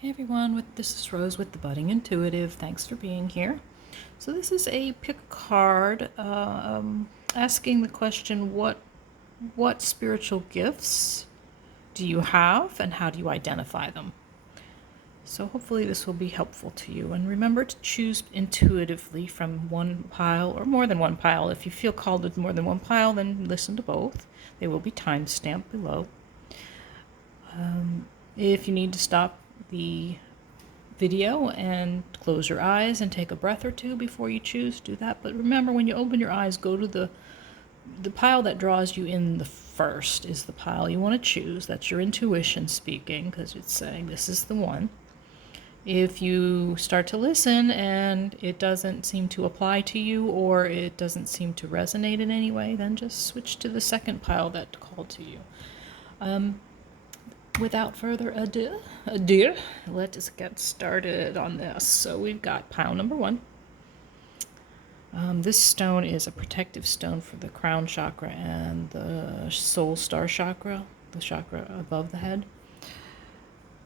Hey everyone, this is Rose with the Budding Intuitive. Thanks for being here. So this is a pick a card asking the question, what spiritual gifts do you have and how do you identify them? So hopefully this will be helpful to you. And remember to choose intuitively from one pile or more than one pile. If you feel called to more than one pile, then listen to both. They will be time-stamped below. If you need to stop the video and close your eyes and take a breath or two before you choose, do that. But remember, when you open your eyes, go to the pile that draws you in the first is the pile you want to choose. That's your intuition speaking, because it's saying this is the one. If you start to listen and it doesn't seem to apply to you or it doesn't seem to resonate in any way, then just switch to the second pile that called to you. Without further ado, let's get started on this. So we've got pile number one. This stone is a protective stone for the crown chakra and the soul star chakra, the chakra above the head.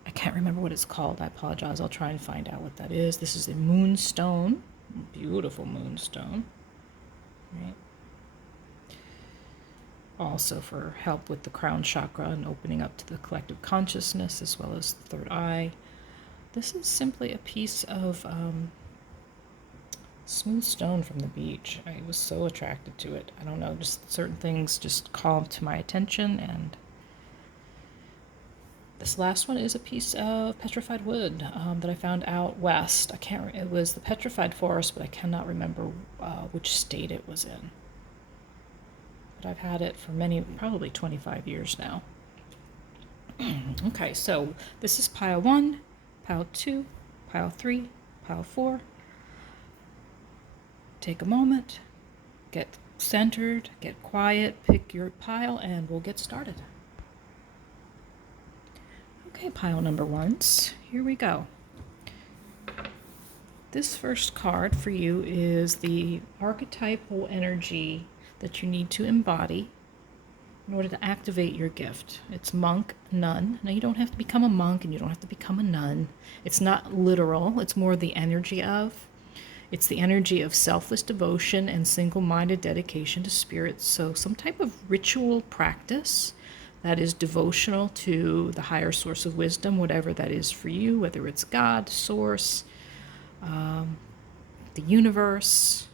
I can't remember what it's called. I apologize. I'll try and find out what that is. This is a moonstone, beautiful moonstone, right? Also for help with the crown chakra and opening up to the collective consciousness as well as the third eye. This is simply a piece of smooth stone from the beach. I was so attracted to it. I don't know, just certain things just called to my attention. And this last one is a piece of petrified wood that I found out west. It was the petrified forest, but I cannot remember which state it was in. I've had it for probably 25 years now. Okay, so this is pile 1, pile 2, pile 3, pile 4. Take a moment, get centered, get quiet, pick your pile, and we'll get started. Okay, pile number 1, here we go. This first card for you is the archetypal energy that you need to embody in order to activate your gift. It's monk, nun. Now you don't have to become a monk and you don't have to become a nun. It's not literal. It's more the energy of. It's the energy of selfless devotion and single-minded dedication to spirit. So some type of ritual practice that is devotional to the higher source of wisdom, whatever that is for you, whether it's God, source, the universe,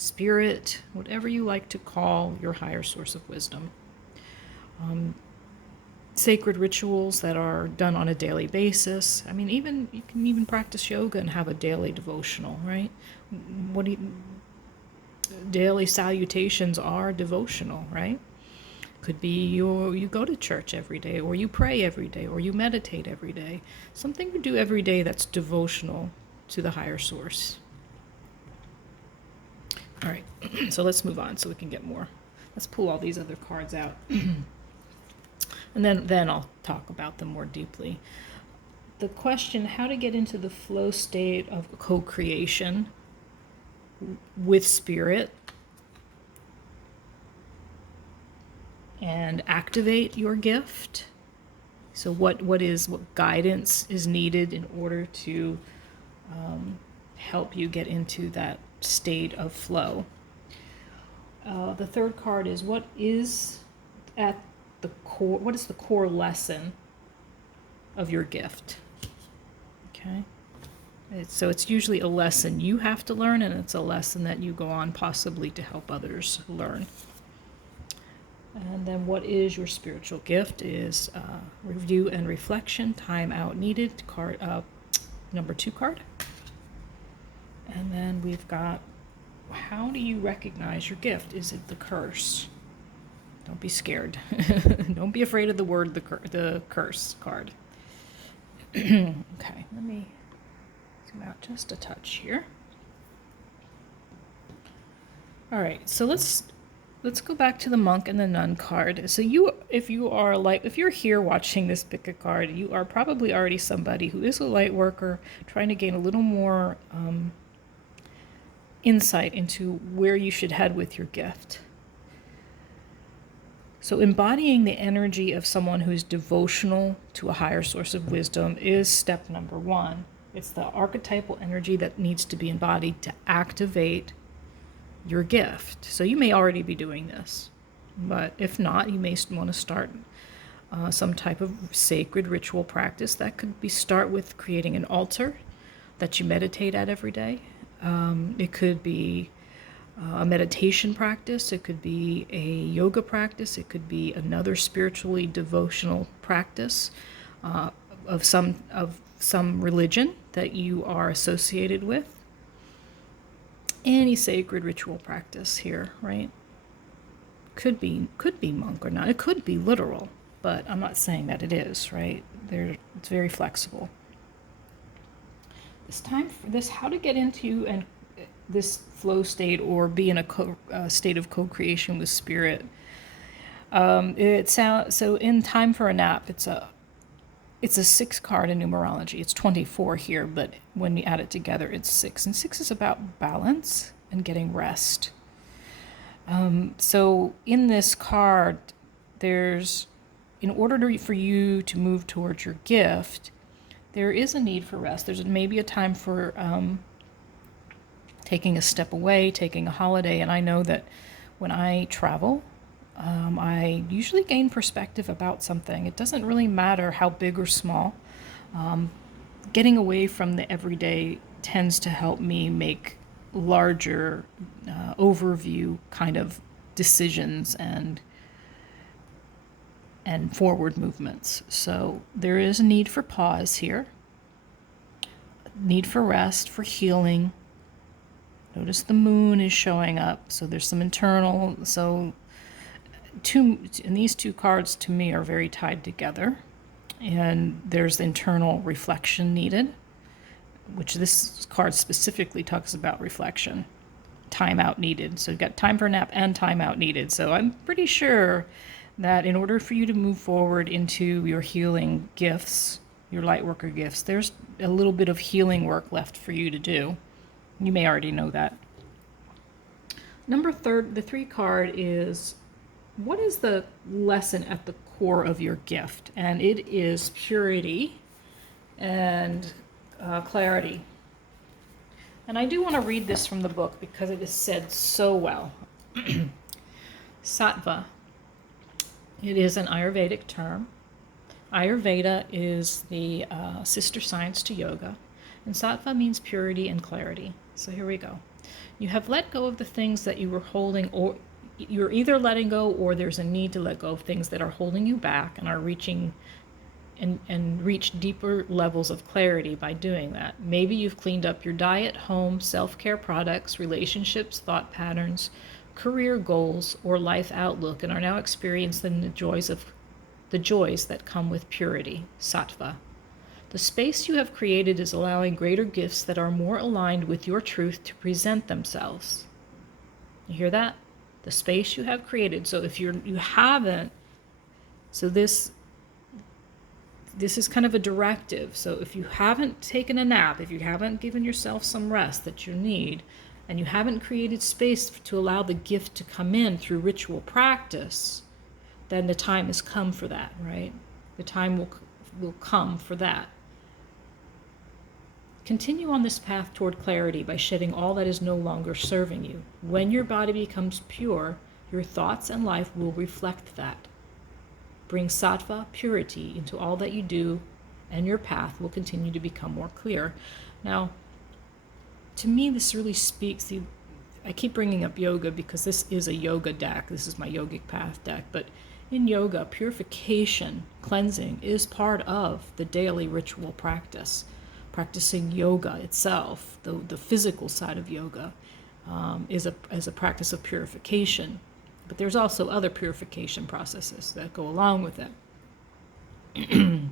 spirit, whatever you like to call your higher source of wisdom. Sacred rituals that are done on a daily basis. I mean, you can even practice yoga and have a daily devotional, right? Daily salutations are devotional, right? Could be you go to church every day, or you pray every day, or you meditate every day. Something you do every day that's devotional to the higher source. All right, so let's move on so we can get more. Let's pull all these other cards out. And then I'll talk about them more deeply. The question, how to get into the flow state of co-creation with spirit and activate your gift. So what guidance is needed in order to help you get into that state of flow. The third card is what is the core lesson of your gift. Okay, so it's usually a lesson you have to learn, and it's a lesson that you go on possibly to help others learn. And then what is your spiritual gift is review and reflection, time out needed, card number 2 card. And then we've got, how do you recognize your gift? Is it the curse? Don't be scared. Don't be afraid of the word, the curse card. Okay, let me zoom out just a touch here. All right, so let's go back to the monk and the nun card. So if you're here watching this pick a card, you are probably already somebody who is a light worker trying to gain a little more insight into where you should head with your gift. So embodying the energy of someone who's devotional to a higher source of wisdom is step number one. It's the archetypal energy that needs to be embodied to activate your gift. So you may already be doing this, but if not, you may want to start some type of sacred ritual practice. That could be start with creating an altar that you meditate at every day. It could be a meditation practice. It could be a yoga practice. It could be another spiritually devotional practice of some religion that you are associated with. Any sacred ritual practice here, right? Could be monk or not. It could be literal, but I'm not saying that it is, right? It's very flexible. It's time for this, how to get into this flow state or be in a state of co-creation with spirit. So in Time for a Nap, it's a 6 card in numerology. It's 24 here, but when you add it together, it's 6. And 6 is about balance and getting rest. So in this card, in order for you to move towards your gift, there is a need for rest. There's maybe a time for taking a step away, taking a holiday. And I know that when I travel, I usually gain perspective about something. It doesn't really matter how big or small. Getting away from the everyday tends to help me make larger overview kind of decisions and forward movements. So there is a need for pause here, need for rest, for healing. Notice the moon is showing up, so there's some internal, and these 2 cards to me are very tied together, and there's internal reflection needed, which this card specifically talks about reflection, time out needed. So you've got time for a nap and time out needed. So I'm pretty sure that in order for you to move forward into your healing gifts, your light worker gifts, there's a little bit of healing work left for you to do. You may already know that. The 3 card is, what is the lesson at the core of your gift? And it is purity and clarity. And I do want to read this from the book because it is said so well. Sattva. It is an Ayurvedic term. Ayurveda is the sister science to yoga. And sattva means purity and clarity. So here we go. You have let go of the things that you were holding, or you're either letting go or there's a need to let go of things that are holding you back and are reaching and reach deeper levels of clarity by doing that. Maybe you've cleaned up your diet, home, self-care products, relationships, thought patterns, career goals, or life outlook, and are now experiencing the joys that come with purity, sattva. The space you have created is allowing greater gifts that are more aligned with your truth to present themselves. You hear that? The space you have created. So if you haven't, so this is kind of a directive. So if you haven't taken a nap, if you haven't given yourself some rest that you need, and you haven't created space to allow the gift to come in through ritual practice, then the time has come for that, right? The time will come for that. Continue on this path toward clarity by shedding all that is no longer serving you. When your body becomes pure, your thoughts and life will reflect that. Bring sattva, purity, into all that you do, and your path will continue to become more clear. Now, to me, this really speaks. I keep bringing up yoga because this is a yoga deck. This is my yogic path deck. But in yoga, purification, cleansing is part of the daily ritual practice. Practicing yoga itself, the physical side of yoga, is a practice of purification. But there's also other purification processes that go along with it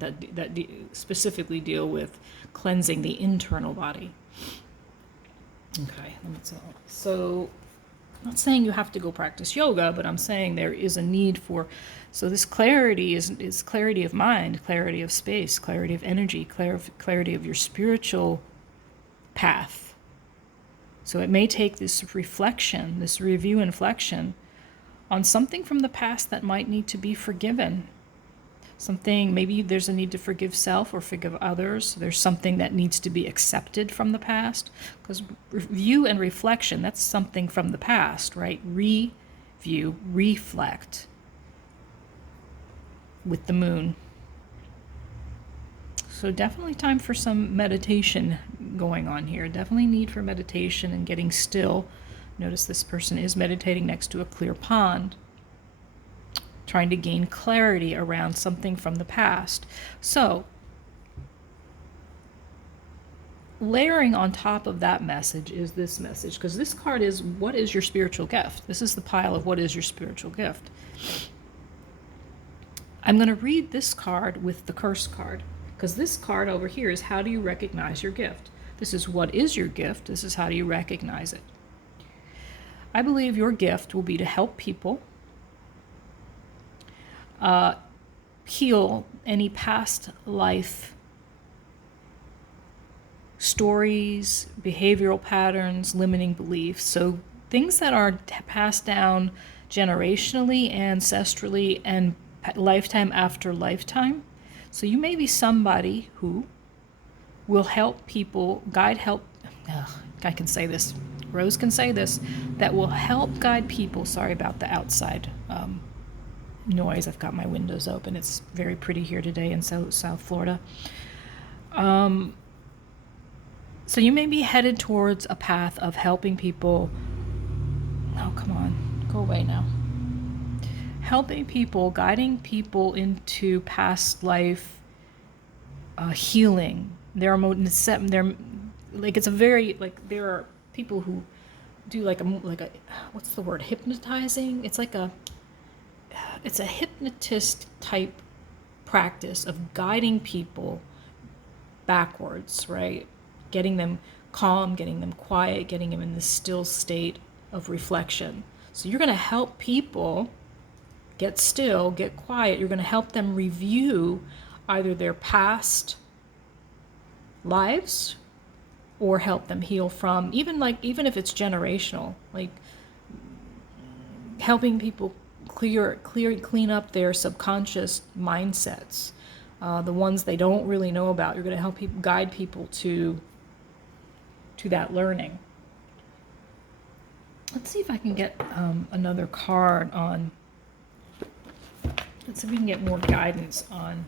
that specifically deal with cleansing the internal body. Okay, so I'm not saying you have to go practice yoga, but I'm saying there is a need for, so this clarity is clarity of mind, clarity of space, clarity of energy, clarity of your spiritual path. So it may take this reflection, this review and reflection on something from the past that might need to be forgiven. Something, maybe there's a need to forgive self or forgive others. There's something that needs to be accepted from the past. Because review and reflection, that's something from the past, right? Review, reflect with the moon. So definitely time for some meditation going on here. Definitely need for meditation and getting still. Notice this person is meditating next to a clear pond, trying to gain clarity around something from the past. So, layering on top of that message is this message, because this card is, what is your spiritual gift? This is the pile of what is your spiritual gift. I'm going to read this card with the curse card, because this card over here is, how do you recognize your gift? This is what is your gift. This is how do you recognize it. I believe your gift will be to help people heal any past life stories, behavioral patterns, limiting beliefs. So things that are passed down generationally, ancestrally, and lifetime after lifetime. So you may be somebody who will help people, I can say this, Rose can say this, that will help guide people. Sorry about the outside noise. I've got my windows open. It's very pretty here today in South Florida. So you may be headed towards a path of helping people. Oh, come on. Go away now. Helping people, guiding people into past life healing. There are it's a very, like, there are people who do like a what's the word, hypnotizing. It's a hypnotist type practice of guiding people backwards, right? Getting them calm, getting them quiet, getting them in this still state of reflection. So you're going to help people get still, get quiet. You're going to help them review either their past lives or help them heal from, even if it's generational, like helping people clean up their subconscious mindsets, the ones they don't really know about. You're going to help people, guide people to that learning. Let's see if I can get another card on. Let's see if we can get more guidance on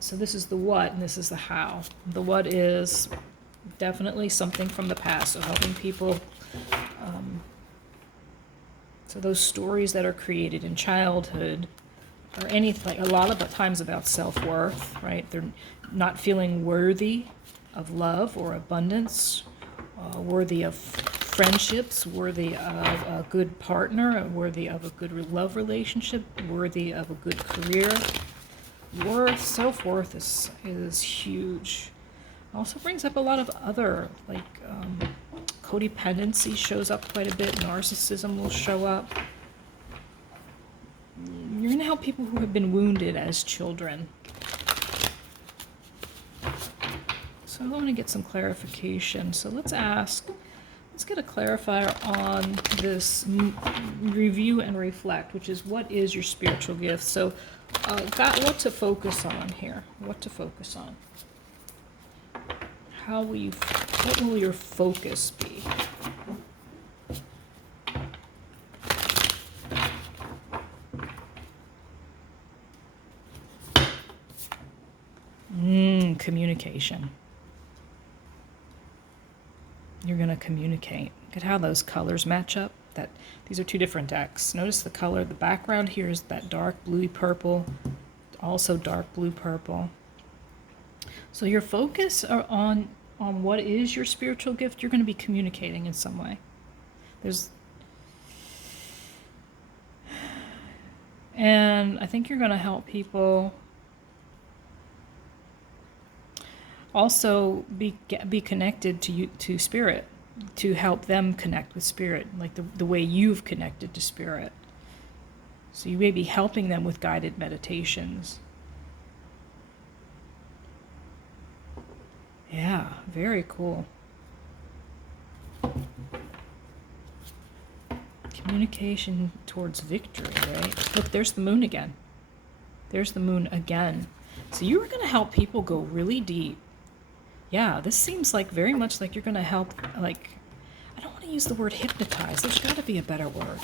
so this is the what and this is the how. The what is definitely something from the past, so helping people, so those stories that are created in childhood or anything, a lot of the times about self-worth, right? They're not feeling worthy of love or abundance, worthy of friendships, worthy of a good partner, worthy of a good love relationship, worthy of a good career. Self-worth is huge. Also brings up a lot of other, like codependency shows up quite a bit. Narcissism will show up. You're going to help people who have been wounded as children. So I want to get some clarification. So let's get a clarifier on this review and reflect, which is, what is your spiritual gift? So got what to focus on here. What to focus on. What will your focus be? Communication. You're going to communicate. Look at how those colors match up. These are two different decks. Notice the color. The background here is that dark bluey purple, also dark blue purple. So your focus are on what is your spiritual gift. You're going to be communicating in some way. And I think you're going to help people also be connected to spirit, to help them connect with spirit, like the way you've connected to spirit. So you may be helping them with guided meditations. Yeah, very cool. Communication towards victory, right? Look, there's the moon again. There's the moon again. So you are going to help people go really deep. Yeah, this seems like very much like you're going to help, like, I don't want to use the word hypnotize. There's got to be a better word.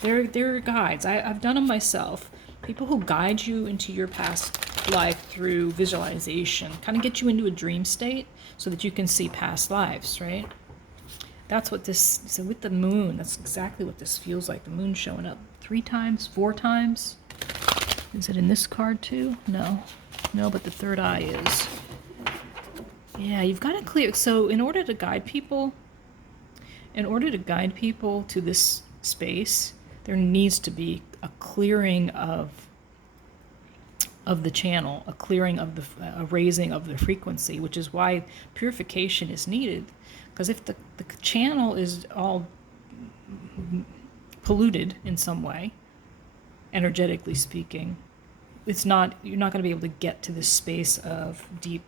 They're guides. I've done them myself. People who guide you into your past life through visualization, kind of get you into a dream state so that you can see past lives, right? That's what this, so with the moon, that's exactly what this feels like. The moon showing up 3 times, 4 times. Is it in this card too? No. No, but the third eye is. Yeah, you've got to clear. So in order to guide people to this space, there needs to be a clearing of the channel, a clearing of a raising of the frequency, which is why purification is needed. Because if the channel is all polluted in some way, energetically speaking, you're not going to be able to get to this space of deep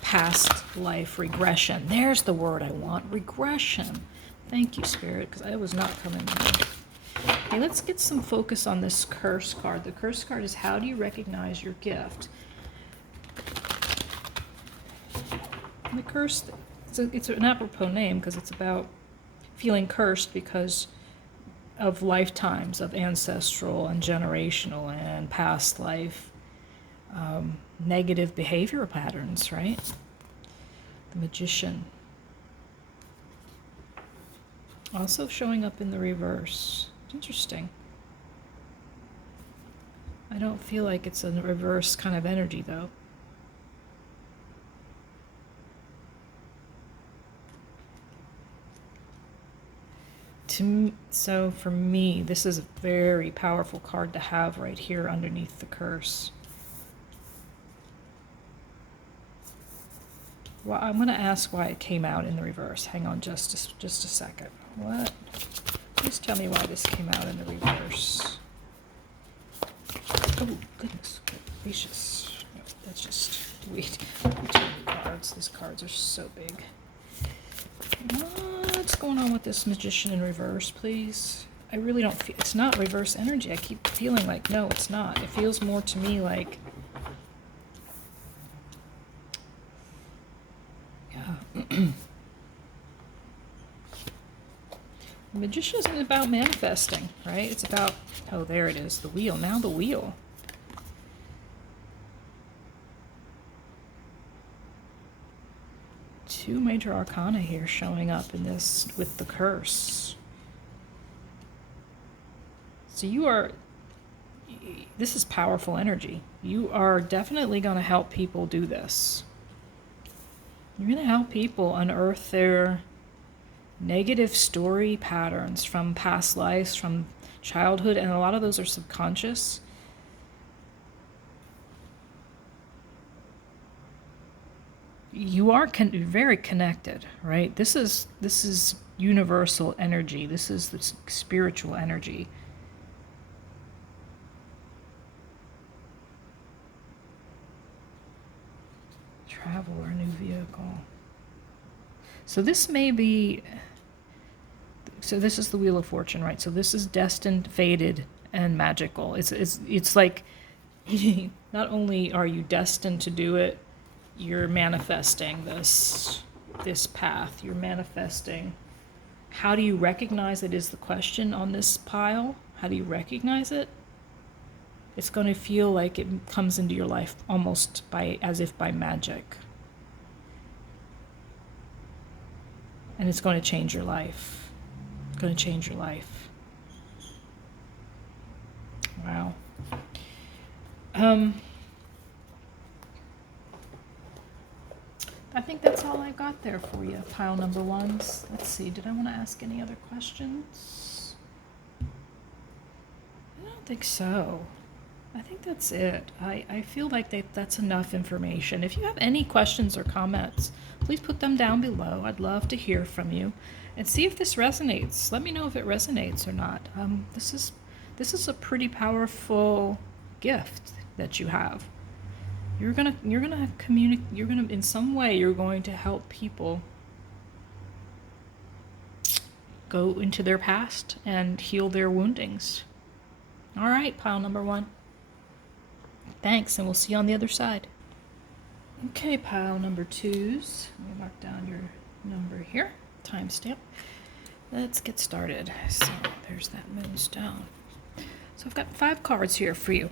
past life regression. There's the word I want, regression. Thank you, Spirit, because I was not coming there. Okay, let's get some focus on this curse card. The curse card is, how do you recognize your gift? And the curse, it's an apropos name because it's about feeling cursed because of lifetimes of ancestral and generational and past life negative behavior patterns, right? The Magician. Also showing up in the reverse. Interesting. I don't feel like it's a reverse kind of energy, though. So for me, this is a very powerful card to have right here underneath the curse. Well, I'm going to ask why it came out in the reverse. Hang on just a second. What? Please tell me why this came out in the reverse. Oh, goodness gracious. No, that's just, wait. Cards. These cards are so big. What's going on with this Magician in reverse, please? I really don't feel, it's not reverse energy. I keep feeling like, no, it's not. It feels more to me like, yeah. The Magician isn't about manifesting, right? It's about, oh, there it is, the wheel. Now the wheel. Two major arcana here showing up in this with the curse. So you are, this is powerful energy. You are definitely going to help people do this. You're going to help people unearth their negative story patterns from past lives, from childhood, and a lot of those are subconscious. You are very connected, right? This is universal energy. This is the spiritual energy. Travel or new vehicle. So this may be, so this is the Wheel of Fortune, right? So this is destined, fated, and magical. It's like, not only are you destined to do it, you're manifesting this path. You're manifesting. How do you recognize it is the question on this pile. How do you recognize it? It's going to feel like it comes into your life almost as if by magic. And it's going to change your life. It's going to change your life. Wow. I think that's all I got there for you, pile number ones. Let's see, did I want to ask any other questions? I don't think so. I think that's it. I feel like that's enough information. If you have any questions or comments, please put them down below. I'd love to hear from you and see if this resonates. Let me know if it resonates or not. This is a pretty powerful gift that you have. You're gonna communicate. In some way you're going to help people go into their past and heal their woundings. All right, pile number 1. Thanks, and we'll see you on the other side. Okay, pile number 2s. Let me mark down your number here, timestamp. Let's get started. So there's that moonstone. So I've got 5 cards here for you.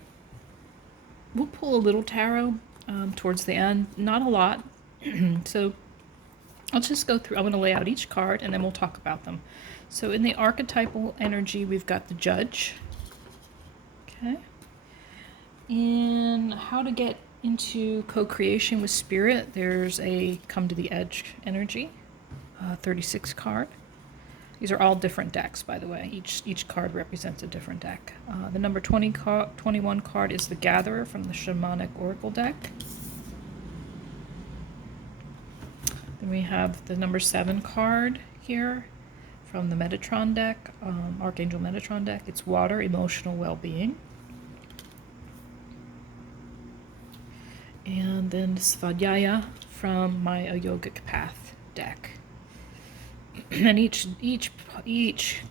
We'll pull a little tarot towards the end, not a lot. So I'll just go through, I'm going to lay out each card and then we'll talk about them. So in the archetypal energy, we've got the Judge. Okay. In how to get into co-creation with spirit, there's a come to the edge energy, 36 card. These are all different decks, by the way. Each card represents a different deck. The number 21 card is the Gatherer from the Shamanic Oracle deck. Then we have the number 7 card here from the Metatron deck, Archangel Metatron deck. It's Water, Emotional Well-Being. And then Svadhyaya from my A Yogic Path deck. And each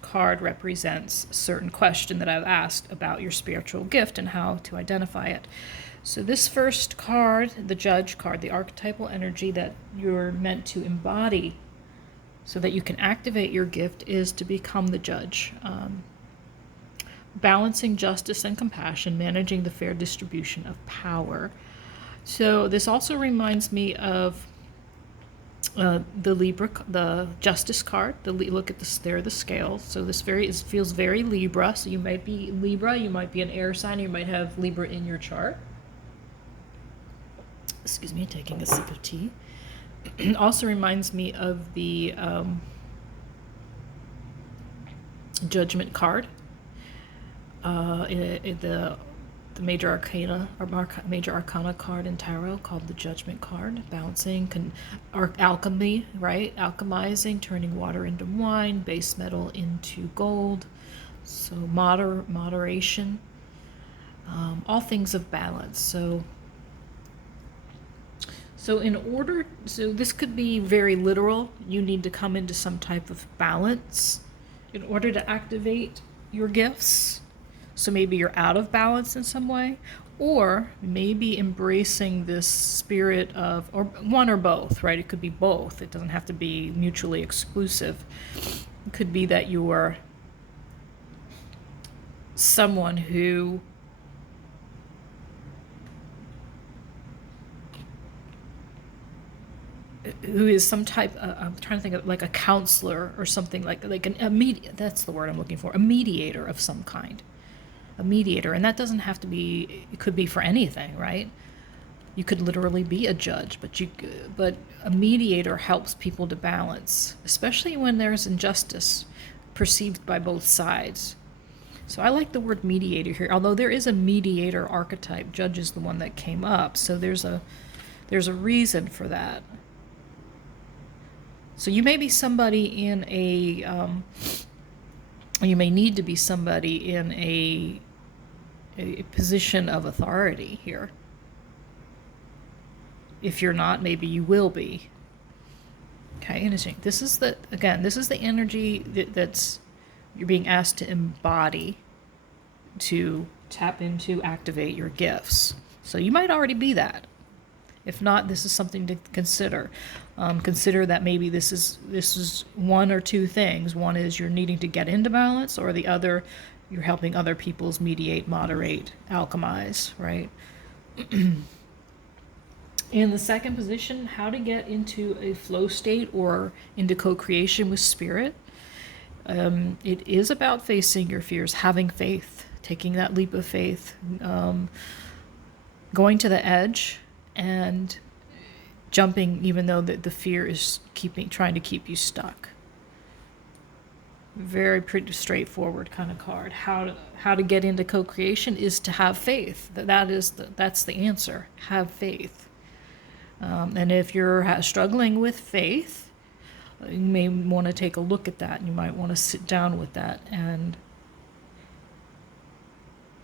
card represents a certain question that I've asked about your spiritual gift and how to identify it. So this first card, the Judge card, the archetypal energy that you're meant to embody so that you can activate your gift, is to become the Judge. Balancing justice and compassion, managing the fair distribution of power. So this also reminds me of the Libra, the Justice card. Look at this, there are the scales. So this feels very Libra. So you might be Libra, you might be an air sign, you might have Libra in your chart. Excuse me, taking a sip of tea. It also reminds me of the Judgment card. The major arcana card in tarot, called the Judgment card. Balancing, alchemy, right? Alchemizing, turning water into wine, base metal into gold. So moderation, all things of balance. So this could be very literal. You need to come into some type of balance in order to activate your gifts. So maybe you're out of balance in some way, or maybe embracing this spirit of, or one or both, right? It could be both. It doesn't have to be mutually exclusive. It could be that you are someone who is some type, I'm trying to think of like a counselor or something, like that's the word I'm looking for, a mediator of some kind. A mediator, and that doesn't have to be, it could be for anything, right? You could literally be a judge, but a mediator helps people to balance, especially when there's injustice perceived by both sides. So I like the word mediator here, although there is a mediator archetype. Judge is the one that came up, so there's a reason for that. So you may be somebody in you may need to be somebody in a position of authority here. If you're not, maybe you will be. Okay, interesting. This is the energy that's you're being asked to embody, to tap into, activate your gifts. So you might already be that. If not, this is something to consider. Consider that maybe this is one or two things. One is you're needing to get into balance, or the other, you're helping other people's mediate, moderate, alchemize, right? In the second position, how to get into a flow state or into co-creation with spirit. It is about facing your fears, having faith, taking that leap of faith, going to the edge, and jumping even though the fear is trying to keep you stuck. Very pretty straightforward kind of card. How to get into co-creation is to have faith. That's the answer. Have faith. And if you're struggling with faith, you may want to take a look at that. You might want to sit down with that and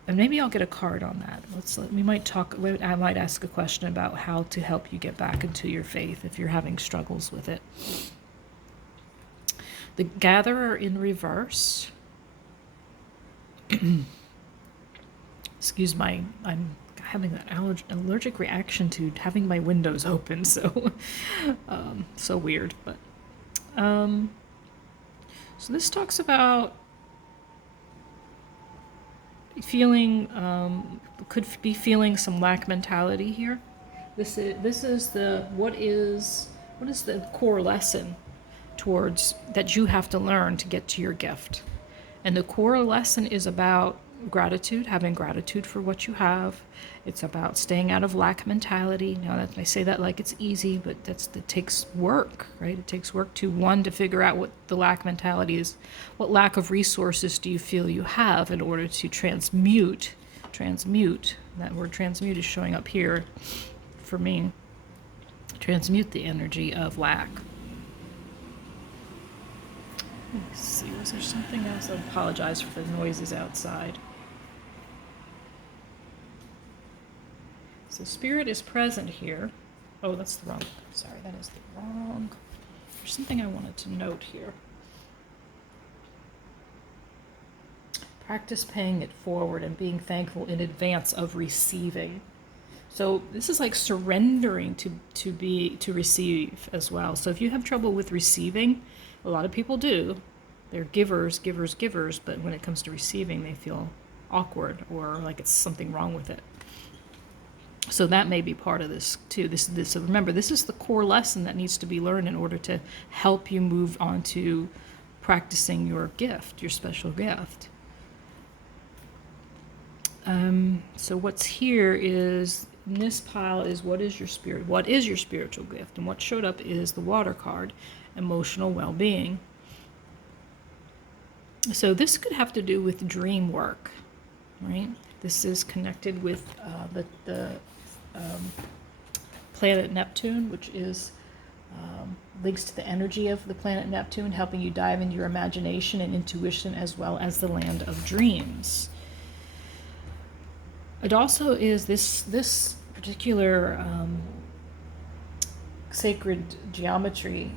maybe I'll get a card on that. I might ask a question about how to help you get back into your faith if you're having struggles with it. The Gatherer in reverse. Excuse my, I'm having an allergic reaction to having my windows open, so so weird. But so this talks about feeling, could be feeling some lack mentality here. This is the what is the core lesson towards that you have to learn to get to your gift. And the core lesson is about gratitude, having gratitude for what you have. It's about staying out of lack mentality. Now that I say that like it's easy, but that takes work, right? It takes work to figure out what the lack mentality is. What lack of resources do you feel you have in order to transmute? That word transmute is showing up here for me. Transmute the energy of lack. Let me see, was there something else? I apologize for the noises outside. So spirit is present here. Oh, that's the wrong, sorry, that is the wrong. There's something I wanted to note here. Practice paying it forward and being thankful in advance of receiving. So this is like surrendering to receive as well. So if you have trouble with receiving, a lot of people do. They're givers, but when it comes to receiving, they feel awkward or like it's something wrong with it. So that may be part of this too. So remember, this is the core lesson that needs to be learned in order to help you move on to practicing your gift, your special gift. So what's here is, in this pile is what is your spiritual gift? And what showed up is the water card, emotional well-being. So this could have to do with dream work, right? This is connected with the planet Neptune, which is links to the energy of the planet Neptune, helping you dive into your imagination and intuition, as well as the land of dreams. It also is this particular sacred geometry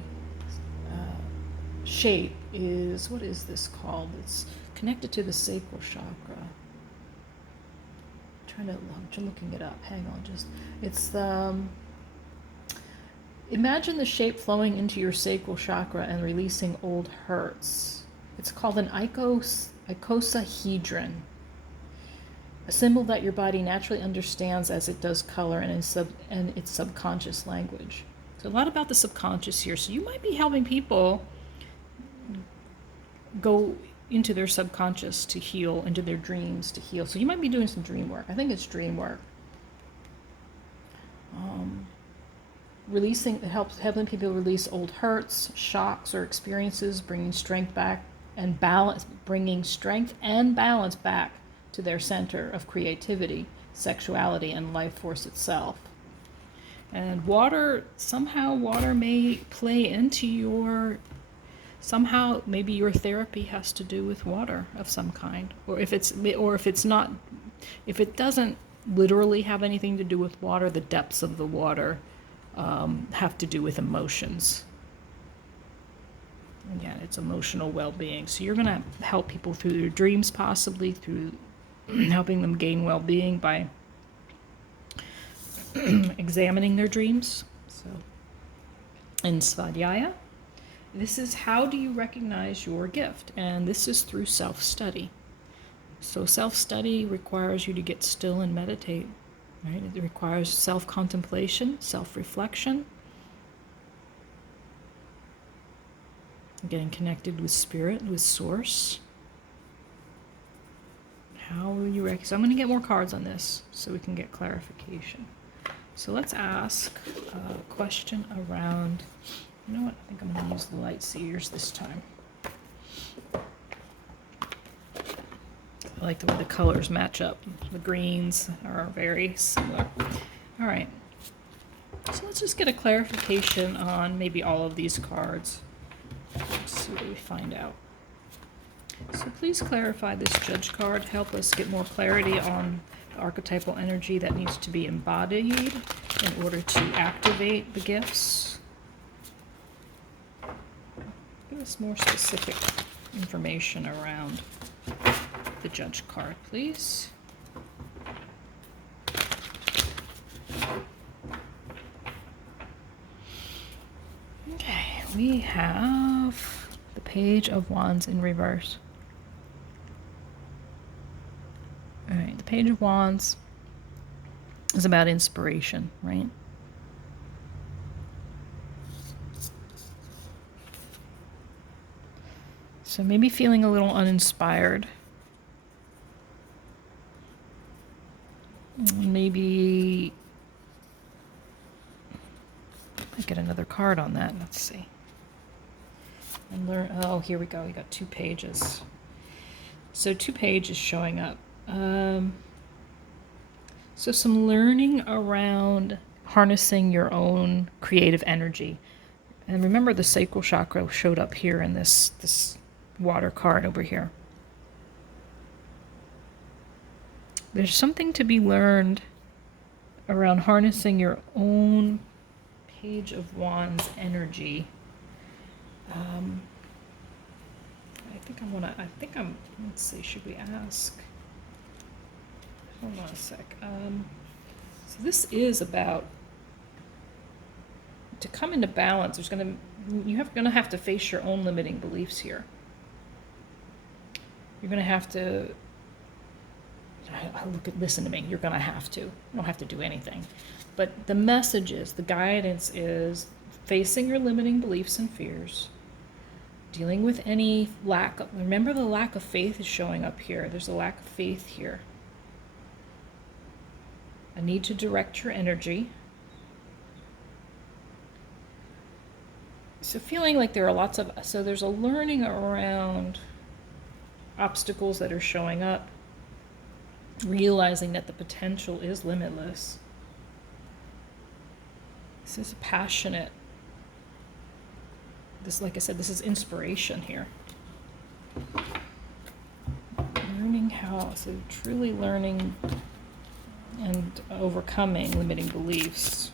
shape is, what is this called? It's connected to the sacral chakra. I'm looking it up. Hang on, it's imagine the shape flowing into your sacral chakra and releasing old hurts. It's called an icosahedron. A symbol that your body naturally understands as it does color and its subconscious language. So a lot about the subconscious here. So you might be helping people go into their subconscious to heal, into their dreams to heal. So you might be doing some dream work. I think it's dream work. Helping people release old hurts, shocks, or experiences, bringing strength and balance back to their center of creativity, sexuality, and life force itself. And water may play into maybe your therapy has to do with water of some kind, or if it doesn't literally have anything to do with water, the depths of the water have to do with emotions. Again, it's emotional well-being. So you're going to help people through their dreams, possibly through helping them gain well-being by examining their dreams. So in Svadhyaya, this is how do you recognize your gift, and this is through self-study. So self-study requires you to get still and meditate, right? It requires self-contemplation, self-reflection, getting connected with spirit, with source. How will you recognize? So I'm going to get more cards on this so we can get clarification. So let's ask a question around, you know what, I think I'm going to use the light seers this time. I like the way the colors match up. The greens are very similar. All right. So let's just get a clarification on maybe all of these cards. Let's see what we find out. So please clarify this Judge card. Help us get more clarity on the archetypal energy that needs to be embodied in order to activate the gifts. Give us more specific information around the Judge card, please. Okay, we have the Page of Wands in reverse. All right, the Page of Wands is about inspiration, right? So maybe feeling a little uninspired. Maybe I get another card on that. Let's see. And learn. Oh, here we go. We got 2 pages. So 2 pages showing up. So some learning around harnessing your own creative energy. And remember, the sacral chakra showed up here in this water card over here. There's something to be learned around harnessing your own Page of Wands energy. Let's see, should we ask? Hold on a sec. So this is about, to come into balance, you're gonna have to face your own limiting beliefs here. You're gonna have to, listen to me, you're gonna have to. You don't have to do anything. But the message is, the guidance is facing your limiting beliefs and fears, dealing with any lack of, remember the lack of faith is showing up here. There's a lack of faith here. A need to direct your energy. So feeling like there are so there's a learning around obstacles that are showing up, realizing that the potential is limitless. This is passionate. Like I said, this is inspiration here. Learning how, so truly learning and overcoming limiting beliefs.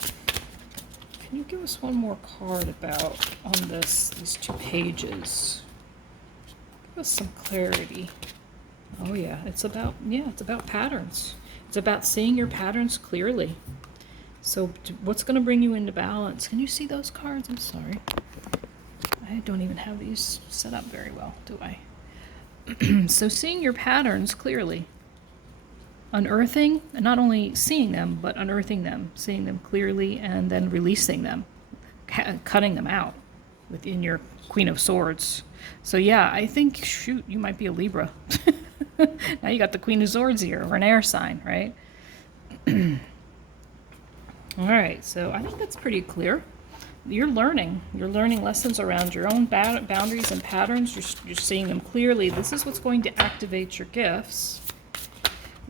Can you give us one more card about on these 2 pages? Give us some clarity. Oh yeah, it's about patterns. It's about seeing your patterns clearly. So what's going to bring you into balance? Can you see those cards? I'm sorry. I don't even have these set up very well, do I? So seeing your patterns clearly. Unearthing, and not only seeing them, but unearthing them, seeing them clearly, and then releasing them, cutting them out within your Queen of Swords. So yeah, I think, shoot, you might be a Libra. Now you got the Queen of Swords here, or an air sign, right? All right, so I think that's pretty clear. You're learning lessons around your own boundaries and patterns. You're seeing them clearly. This is what's going to activate your gifts.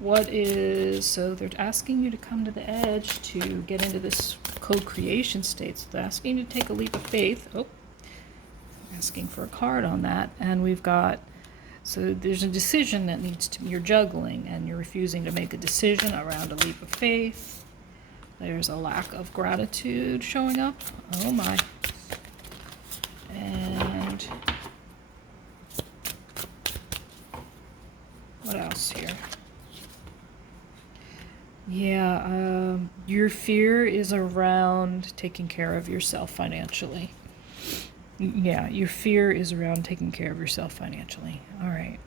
So they're asking you to come to the edge to get into this co-creation state. So they're asking you to take a leap of faith. Asking for a card on that. And we've got, so there's a decision that you're juggling, and you're refusing to make a decision around a leap of faith. There's a lack of gratitude showing up. Oh my. And what else here? Yeah, your fear is around taking care of yourself financially. Yeah, your fear is around taking care of yourself financially. All right.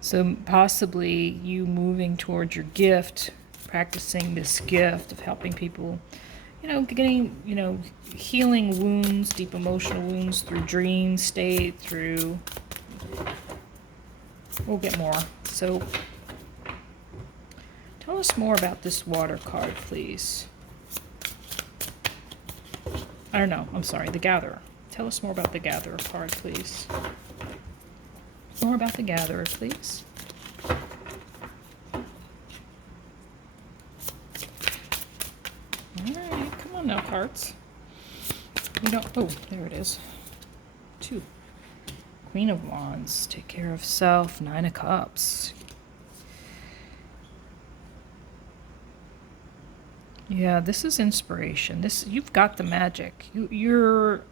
So possibly you moving towards your gift, practicing this gift of helping people, healing wounds, deep emotional wounds through dream state, we'll get more. So tell us more about this water card, please. I'm sorry, the Gatherer. Tell us more about the Gatherer card, please. More about the Gatherer, please. All right, come on now, cards. There it is. 2. Queen of Wands, take care of self. 9 of Cups. Yeah, this is inspiration. You've got the magic. You're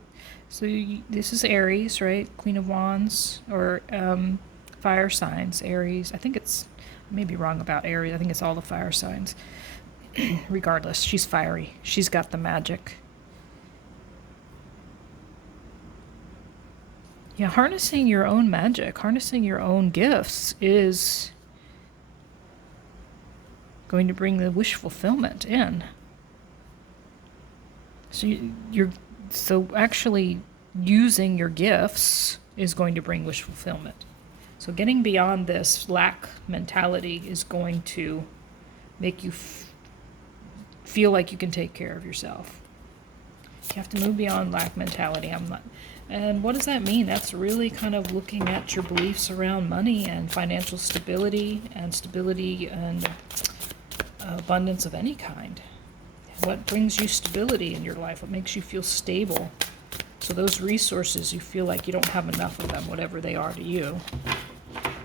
So this is Aries, right? Queen of Wands, or fire signs, Aries. I think it's, I may be wrong about Aries. I think it's all the fire signs. Regardless, she's fiery. She's got the magic. Yeah, harnessing your own magic, harnessing your own gifts is going to bring the wish fulfillment in. So so actually using your gifts is going to bring wish fulfillment. So getting beyond this lack mentality is going to make you feel like you can take care of yourself. You have to move beyond lack mentality. And what does that mean? That's really kind of looking at your beliefs around money and financial stability and abundance of any kind. What brings you stability in your life? What makes you feel stable? So those resources, you feel like you don't have enough of them, whatever they are to you.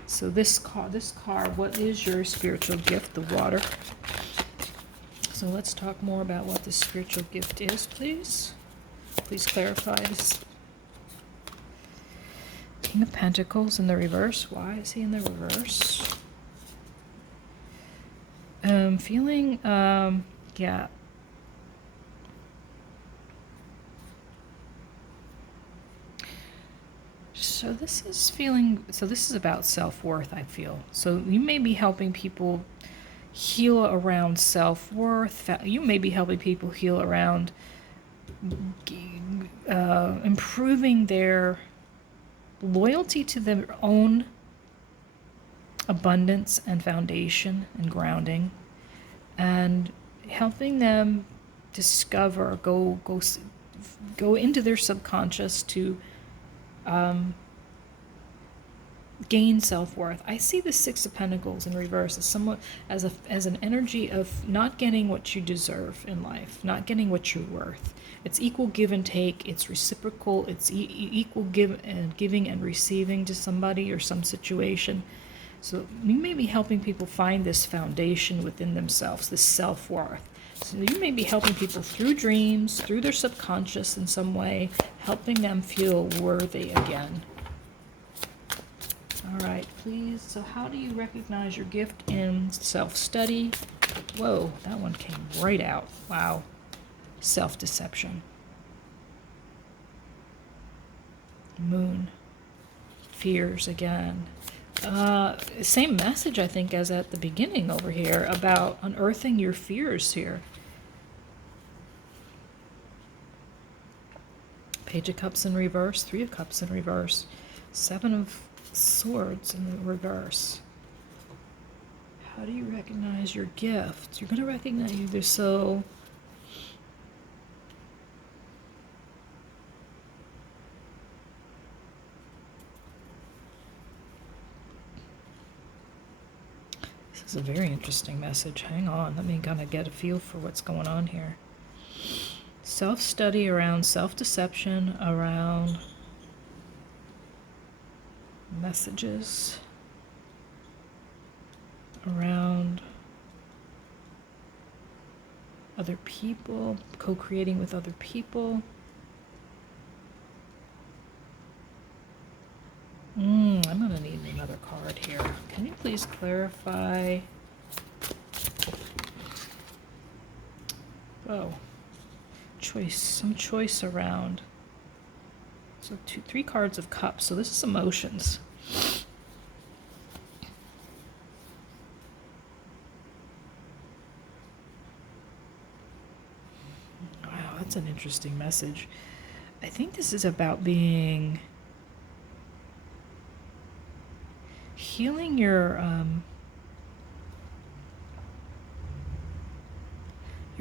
So this card, what is your spiritual gift? The water. So let's talk more about what this spiritual gift is, please. Please clarify this. King of Pentacles in the reverse. Why is he in the reverse? Feeling, yeah. So this is about self-worth, I feel. So you may be helping people heal around self-worth. You may be helping people heal around improving their loyalty to their own abundance and foundation and grounding, and helping them discover, go into their subconscious to gain self-worth. I see the Six of Pentacles in reverse as somewhat as an energy of not getting what you deserve in life, not getting what you're worth. It's equal give and take. It's reciprocal. It's equal giving and receiving to somebody or some situation. So you may be helping people find this foundation within themselves, this self-worth. So you may be helping people through dreams, through their subconscious in some way, helping them feel worthy again. All right, please. So how do you recognize your gift in self-study? Whoa, that one came right out. Wow. Self-deception. Moon. Fears again. Same message, I think, as at the beginning over here about unearthing your fears here. Page of Cups in reverse, Three of Cups in reverse, Seven of Swords in the reverse. How do you recognize your gift? You're going to recognize either so... This is a very interesting message. Hang on, let me kind of get a feel for what's going on here. Self-study around self-deception, around messages, around other people, co-creating with other people. I'm going to need another card here. Can you please clarify? Oh, some choice around. So 3 cards of Cups. So this is emotions. Wow, that's an interesting message. I think this is about healing your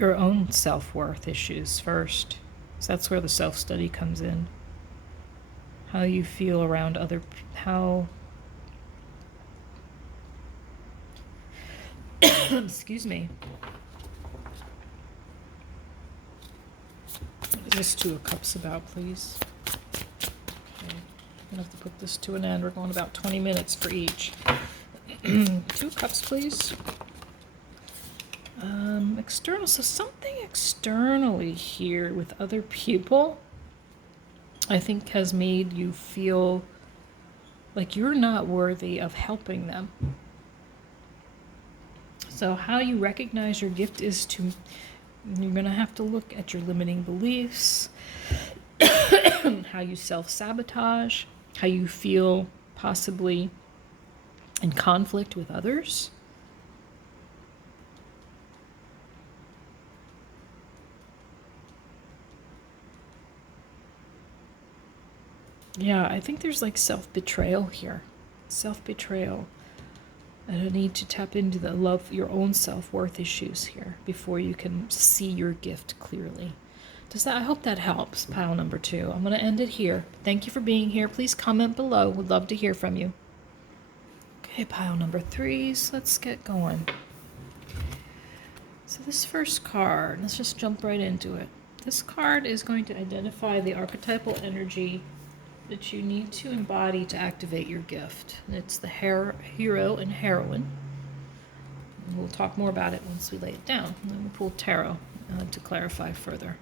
own self-worth issues first. So that's where the self-study comes in. How you feel around excuse me. What is this Two of Cups about, please? Okay. I'm going to have to put this to an end. We're going about 20 minutes for each. 2 of Cups, please. External. So something externally here with other people. I think has made you feel like you're not worthy of helping them. So how you recognize your gift is you're going to have to look at your limiting beliefs, how you self-sabotage, how you feel possibly in conflict with others. Yeah, I think there's like self-betrayal here. Self-betrayal. And I need to tap into the love, your own self-worth issues here before you can see your gift clearly. I hope that helps, pile number 2. I'm going to end it here. Thank you for being here. Please comment below. Would love to hear from you. Okay, pile number 3s. Let's get going. So this first card, let's just jump right into it. This card is going to identify the archetypal energy that you need to embody to activate your gift. And it's the hero and heroine. And we'll talk more about it once we lay it down. And then we'll pull tarot to clarify further.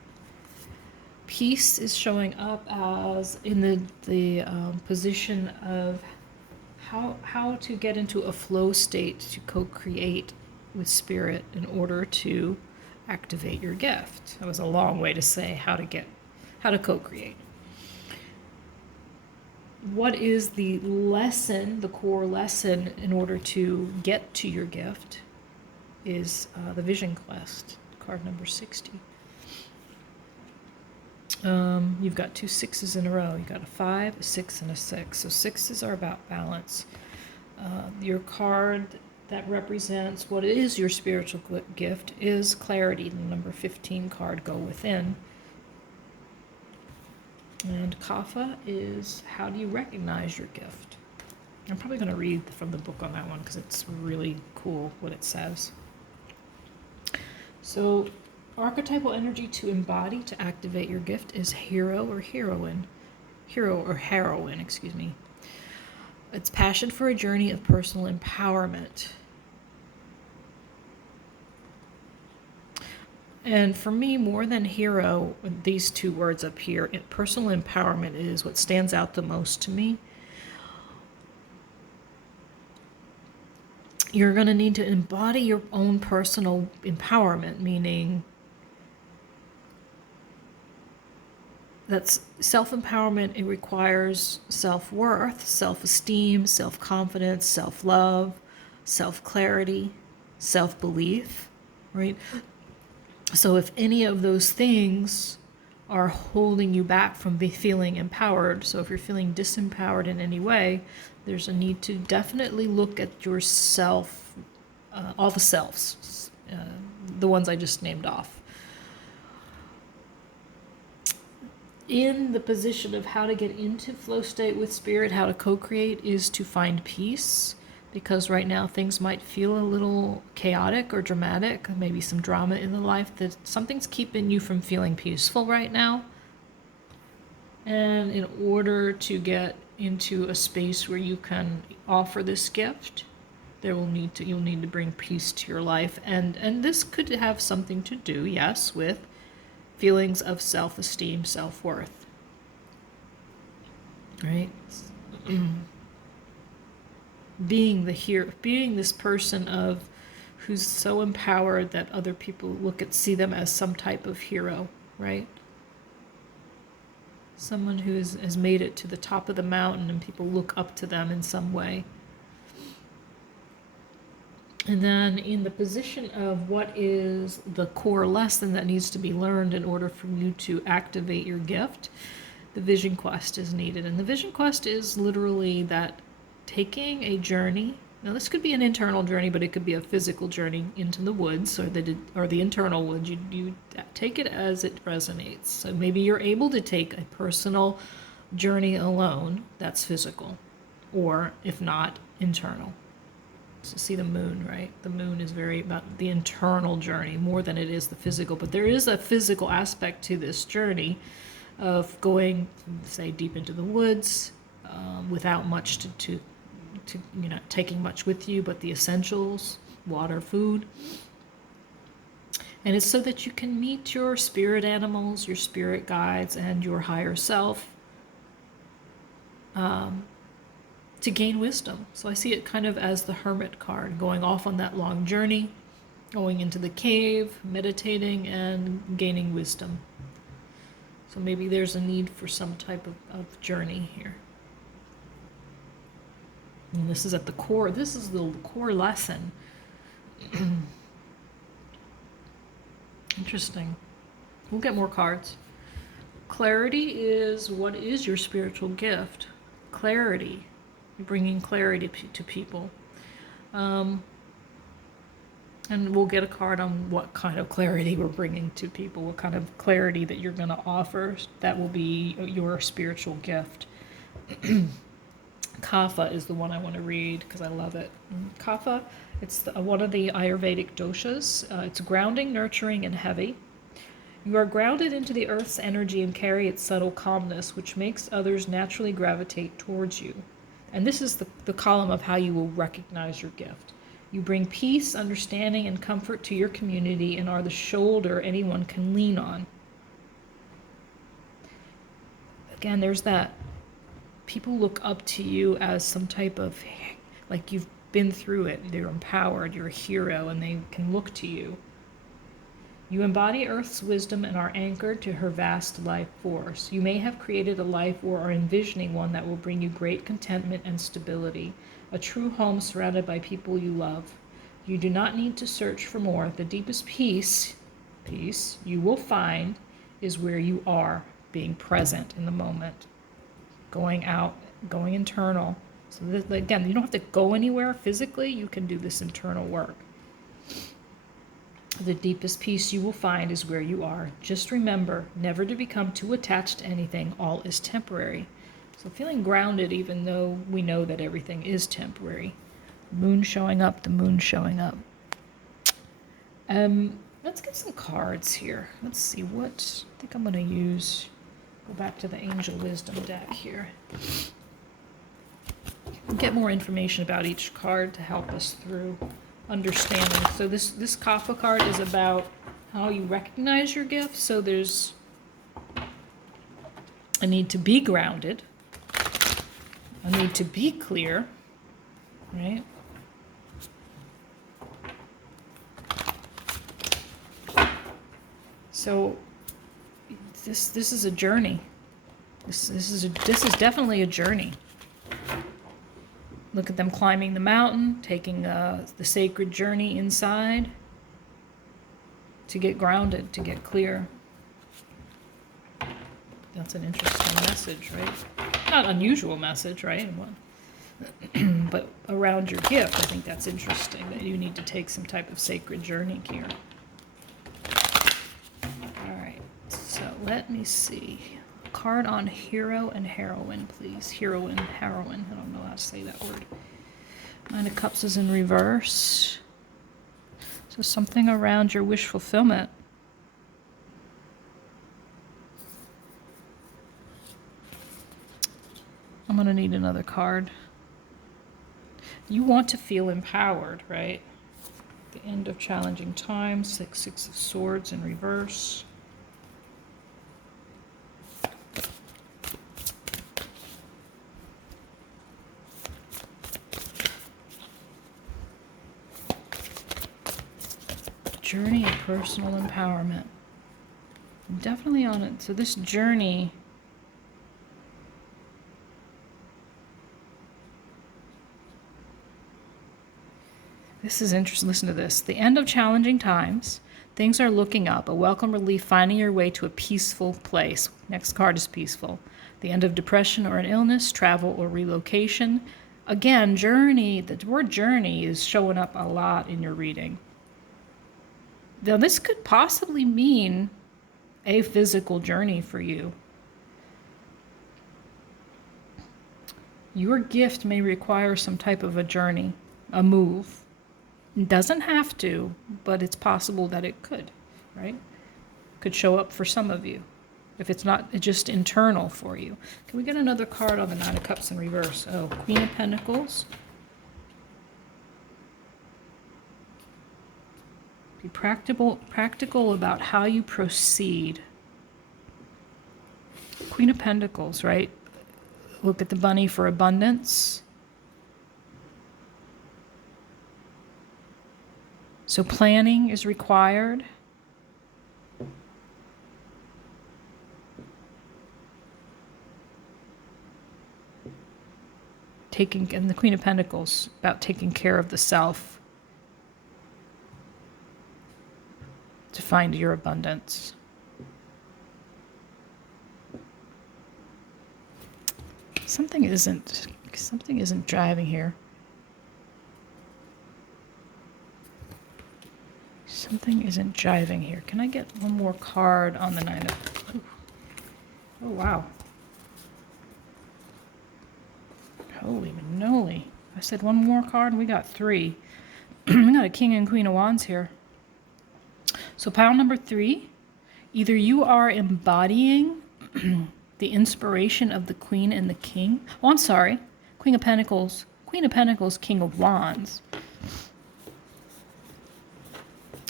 Peace is showing up as in the position of how to get into a flow state to co-create with spirit in order to activate your gift. That was a long way to say how to co-create. What is the lesson, the core lesson in order to get to your gift is the Vision Quest, card number 60. You've got 2 6s in a row. You've got a 5, a 6, and a 6. So 6s are about balance. Your card that represents what is your spiritual gift is clarity. The number 15 card, Go Within. And Kapha is how do you recognize your gift? I'm probably going to read from the book on that one because it's really cool what it says. So archetypal energy to embody to activate your gift is hero or heroine. It's passion for a journey of personal empowerment. And for me, more than hero, these 2 words up here, personal empowerment is what stands out the most to me. You're going to need to embody your own personal empowerment, meaning that's self-empowerment. It requires self-worth, self-esteem, self-confidence, self-love, self-clarity, self-belief, right? So if any of those things are holding you back from feeling empowered, so if you're feeling disempowered in any way, there's a need to definitely look at yourself, all the selves, the ones I just named off. In the position of how to get into flow state with spirit, how to co-create, is to find peace. Because right now things might feel a little chaotic or dramatic, maybe some drama in the life, that something's keeping you from feeling peaceful right now. And in order to get into a space where you can offer this gift, you'll need to bring peace to your life. And this could have something to do, yes, with feelings of self-esteem, self-worth. Right? Being this person who's so empowered that other people see them as some type of hero, right? Someone who has made it to the top of the mountain and people look up to them in some way. And then in the position of what is the core lesson that needs to be learned in order for you to activate your gift, the Vision Quest is needed. And the Vision Quest is literally that taking a journey. Now this could be an internal journey, but it could be a physical journey into the woods or the internal woods. You take it as it resonates. So maybe you're able to take a personal journey alone that's physical, or if not, internal. So see the moon, right? The moon is very about the internal journey more than it is the physical. But there is a physical aspect to this journey of going, say, deep into the woods without much to taking much with you, but the essentials, water, food. And it's so that you can meet your spirit animals, your spirit guides, and your higher self to gain wisdom. So I see it kind of as the hermit card, going off on that long journey, going into the cave, meditating, and gaining wisdom. So maybe there's a need for some type of journey here. And this is at the core. This is the core lesson. Interesting. We'll get more cards. Clarity is, what is your spiritual gift? Clarity. You're bringing clarity to people. And we'll get a card on what kind of clarity we're bringing to people, what kind of clarity that you're going to offer. That will be your spiritual gift. Kapha is the one I want to read because I love it. Kapha, it's one of the Ayurvedic doshas. It's grounding, nurturing, and heavy. You are grounded into the earth's energy and carry its subtle calmness, which makes others naturally gravitate towards you. And this is the column of how you will recognize your gift. You bring peace, understanding, and comfort to your community and are the shoulder anyone can lean on. Again, there's that. People look up to you as some type of, like you've been through it. They're empowered. You're a hero, and they can look to you. You embody Earth's wisdom and are anchored to her vast life force. You may have created a life or are envisioning one that will bring you great contentment and stability, a true home surrounded by people you love. You do not need to search for more. The deepest peace you will find is where you are, being present in the moment, going out, going internal. So this, again, you don't have to go anywhere physically. You can do this internal work. The deepest peace you will find is where you are. Just remember never to become too attached to anything. All is temporary. So feeling grounded, even though we know that everything is temporary. Moon showing up, the moon showing up. Let's get some cards here. Let's see what I think I'm going to use. Go back to the Angel Wisdom deck here. Get more information about each card to help us through understanding. So this Kapha card is about how you recognize your gift. So there's a need to be grounded, a need to be clear, right? So this is a journey. This is definitely a journey. Look at them climbing the mountain, taking the sacred journey inside to get grounded, to get clear. That's an interesting message, right? Not unusual message, right? But around your gift, I think that's interesting, that you need to take some type of sacred journey here. All right, so let me see. Card on hero and heroine, please. Hero and heroine. I don't know how to say that word. Nine of Cups is in reverse. So something around your wish fulfillment. I'm going to need another card. You want to feel empowered, right? The end of challenging times. Six of Swords in reverse. Journey of personal empowerment. I'm definitely on it. So this journey, this is interesting. Listen to this. The end of challenging times. Things are looking up. A welcome relief, finding your way to a peaceful place. Next card is peaceful. The end of depression or an illness, travel or relocation. Again, journey. The word journey is showing up a lot in your reading. Now, this could possibly mean a physical journey for you. Your gift may require some type of a journey, a move. It doesn't have to, but it's possible that it could, right? Could show up for some of you, if it's not just internal for you. Can we get another card on the Nine of Cups in reverse? Oh, Queen of Pentacles. Be practical about how you proceed. Queen of Pentacles, right? Look at the bunny for abundance. So planning is required. And the Queen of Pentacles, about taking care of the self to find your abundance. Something isn't driving here. Something isn't jiving here. Can I get one more card on the Nine of... Oh, wow. Holy manoli. I said one more card and we got 3. We got a King and Queen of Wands here. So pile number 3, either you are embodying the inspiration of the Queen and the King. Oh, I'm sorry. Queen of Pentacles, King of Wands.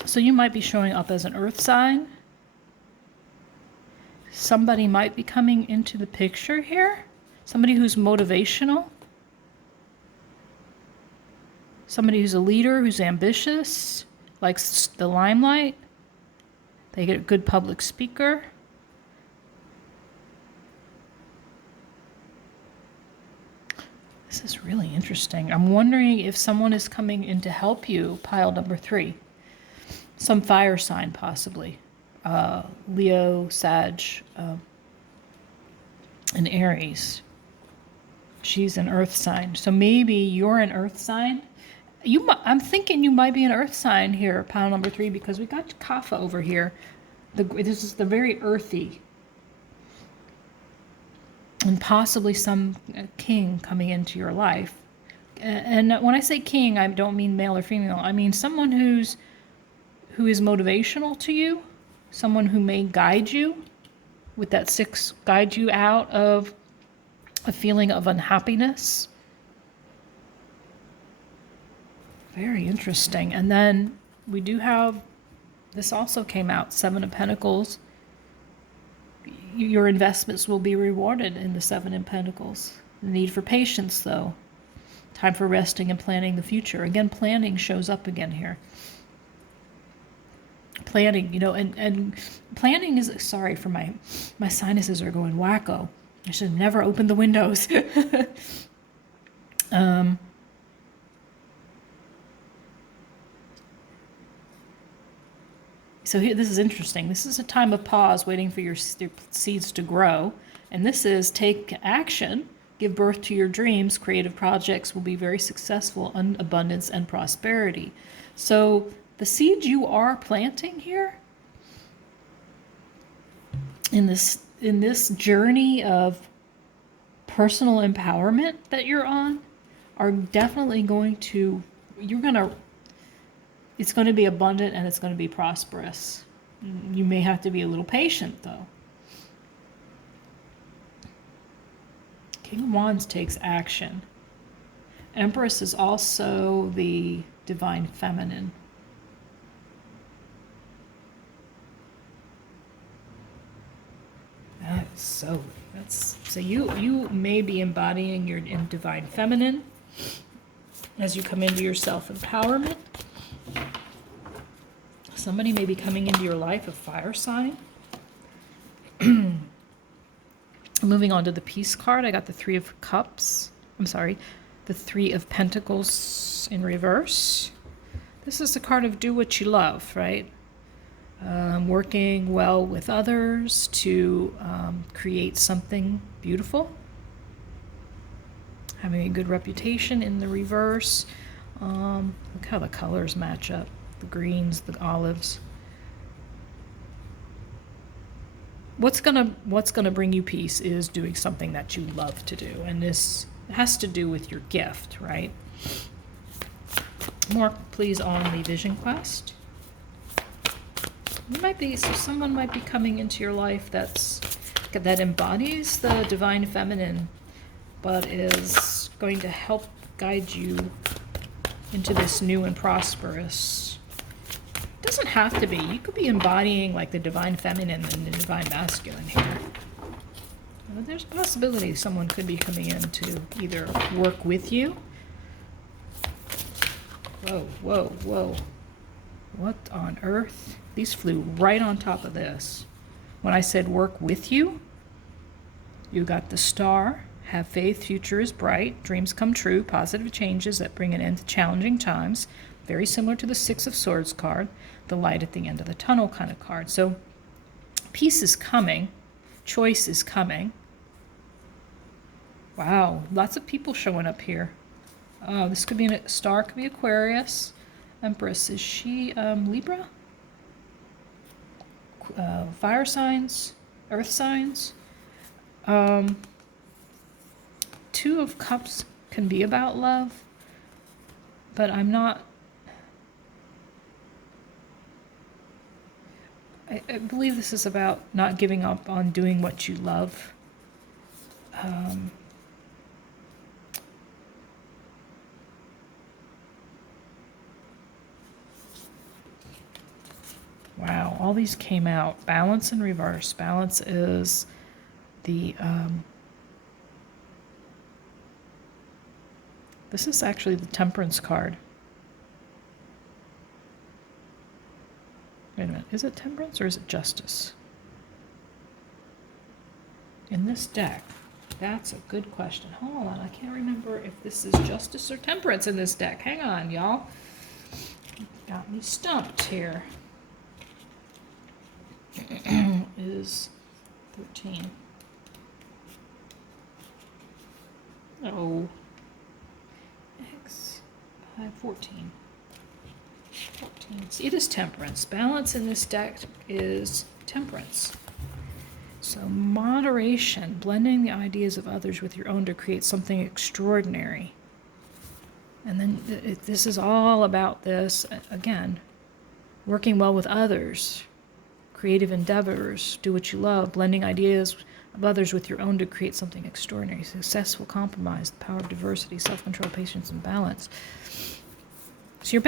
So you might be showing up as an earth sign. Somebody might be coming into the picture here. Somebody who's motivational. Somebody who's a leader, who's ambitious, likes the limelight. They get a good public speaker. This is really interesting. I'm wondering if someone is coming in to help you, pile number 3. Some fire sign, possibly. Leo, Sag, and Aries. She's an earth sign. So maybe you're an earth sign. I'm thinking you might be an earth sign here, pile number 3, because we got Kapha over here. This is the very earthy. And possibly some king coming into your life. And when I say king, I don't mean male or female. I mean someone who is motivational to you, someone who may guide you with that 6, guide you out of a feeling of unhappiness. Very interesting. And then we do have, this also came out, 7 of Pentacles. Your investments will be rewarded in the 7 of Pentacles. The need for patience, though. Time for resting and planning the future. Again, planning shows up again here. Planning, and planning is, sorry for my sinuses are going wacko. I should have never opened the windows. So here, this is interesting. This is a time of pause, waiting for your seeds to grow. And this is take action, give birth to your dreams. Creative projects will be very successful in abundance and prosperity. So the seeds you are planting here in this journey of personal empowerment that you're on are definitely going to, it's going to be abundant and it's going to be prosperous. You may have to be a little patient, though. King of Wands takes action. Empress is also the divine feminine. So you may be embodying your divine feminine as you come into your self-empowerment. Somebody may be coming into your life, a fire sign. Moving on to the Peace card, I got the 3 of Cups. I'm sorry, the 3 of Pentacles in reverse. This is the card of do what you love, right? Working well with others to create something beautiful. Having a good reputation in the reverse. Look how the colors match up. The greens, the olives. What's gonna bring you peace is doing something that you love to do, and this has to do with your gift, right? More, please, on the Vision Quest. Someone might be coming into your life that embodies the divine feminine, but is going to help guide you into this new and prosperous. It doesn't have to be. You could be embodying like the divine feminine and the divine masculine here. There's a possibility someone could be coming in to either work with you. Whoa, whoa, whoa. What on earth? These flew right on top of this. When I said work with you, you got the star, have faith, future is bright, dreams come true, positive changes that bring an end to challenging times. Very similar to the Six of Swords card, the light at the end of the tunnel kind of card. So peace is coming, choice is coming. Wow, lots of people showing up here. This could be a star, could be Aquarius. Empress, is she Libra? Fire signs, earth signs. Two of Cups can be about love, but I'm not. I believe this is about not giving up on doing what you love. Wow, all these came out. Balance in reverse. Balance is the, this is actually the Temperance card. Wait a minute, is it Temperance or is it Justice? In this deck, that's a good question. Hold on, I can't remember if this is Justice or Temperance in this deck. Hang on, y'all. Got me stumped here. Is 13. Oh. X 14. 14. See, it is Temperance. Balance in this deck is Temperance. So moderation, blending the ideas of others with your own to create something extraordinary. And then this is all about this, again, working well with others. Creative endeavors, do what you love, blending ideas of others with your own to create something extraordinary. Successful compromise, the power of diversity, self-control, patience, and balance. So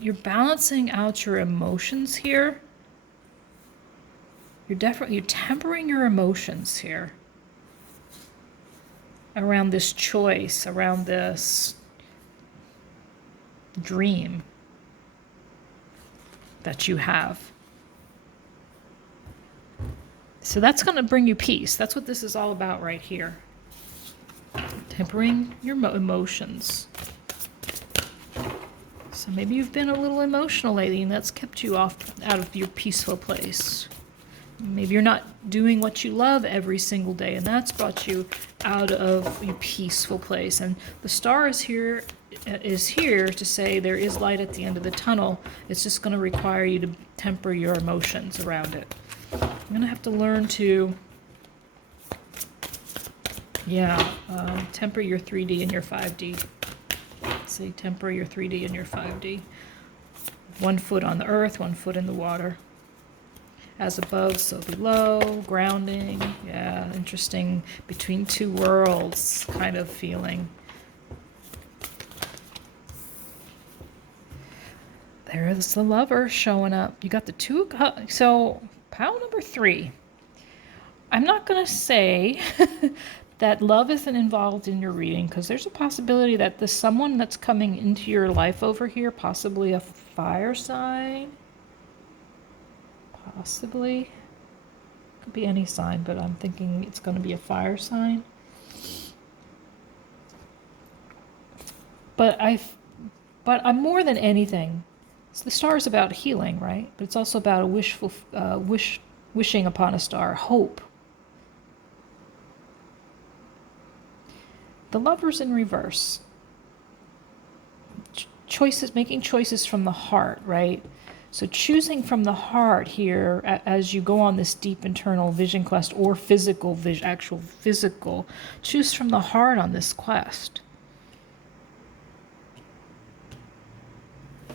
you're balancing out your emotions here. You're tempering your emotions here around this choice, around this dream that you have. So that's going to bring you peace. That's what this is all about right here. Tempering your emotions. So maybe you've been a little emotional lately and that's kept you out of your peaceful place. Maybe you're not doing what you love every single day and that's brought you out of your peaceful place. And the star is here to say there is light at the end of the tunnel. It's just going to require you to temper your emotions around it. I'm going to have to learn to, temper your 3D and your 5D. See, temper your 3D and your 5D. 1 foot on the earth, 1 foot in the water. As above, so below, grounding. Yeah, interesting. Between two worlds kind of feeling. There's the Lover showing up. You got the 2 of Cups. So pile number 3. I'm not going to say that love isn't involved in your reading because there's a possibility that the someone that's coming into your life over here, possibly a fire sign, possibly, could be any sign, but I'm thinking it's going to be a fire sign. But I'm more than anything. So the star is about healing, right? But it's also about a wishing upon a star, hope. The Lover's in reverse. Choices, making choices from the heart, right? So choosing from the heart here as you go on this deep internal vision quest or physical vision, actual physical, choose from the heart on this quest.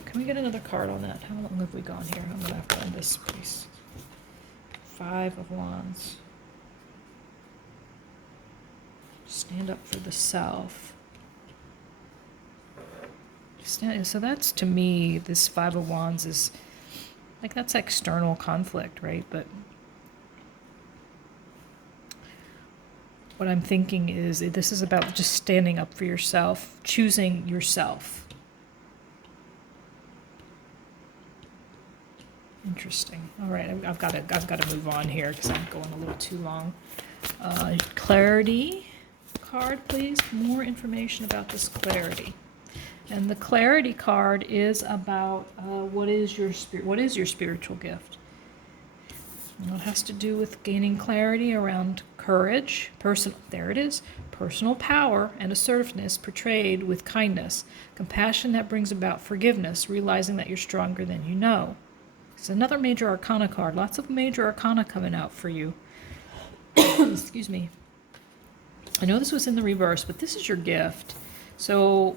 Can we get another card on that? How long have we gone here? I'm going to have to end this piece. 5 of Wands. Stand up for the self. So that's, to me, this 5 of Wands is, like, that's external conflict, right? But what I'm thinking is this is about just standing up for yourself, choosing yourself. Interesting. All right, I've got to move on here because I'm going a little too long. Clarity card, please. More information about this clarity. And the clarity card is about what is your spiritual gift. It has to do with gaining clarity around courage, personal power, and assertiveness portrayed with kindness, compassion that brings about forgiveness, realizing that you're stronger than you know. It's another major arcana card. Lots of major arcana coming out for you. Excuse me. I know this was in the reverse, but this is your gift. So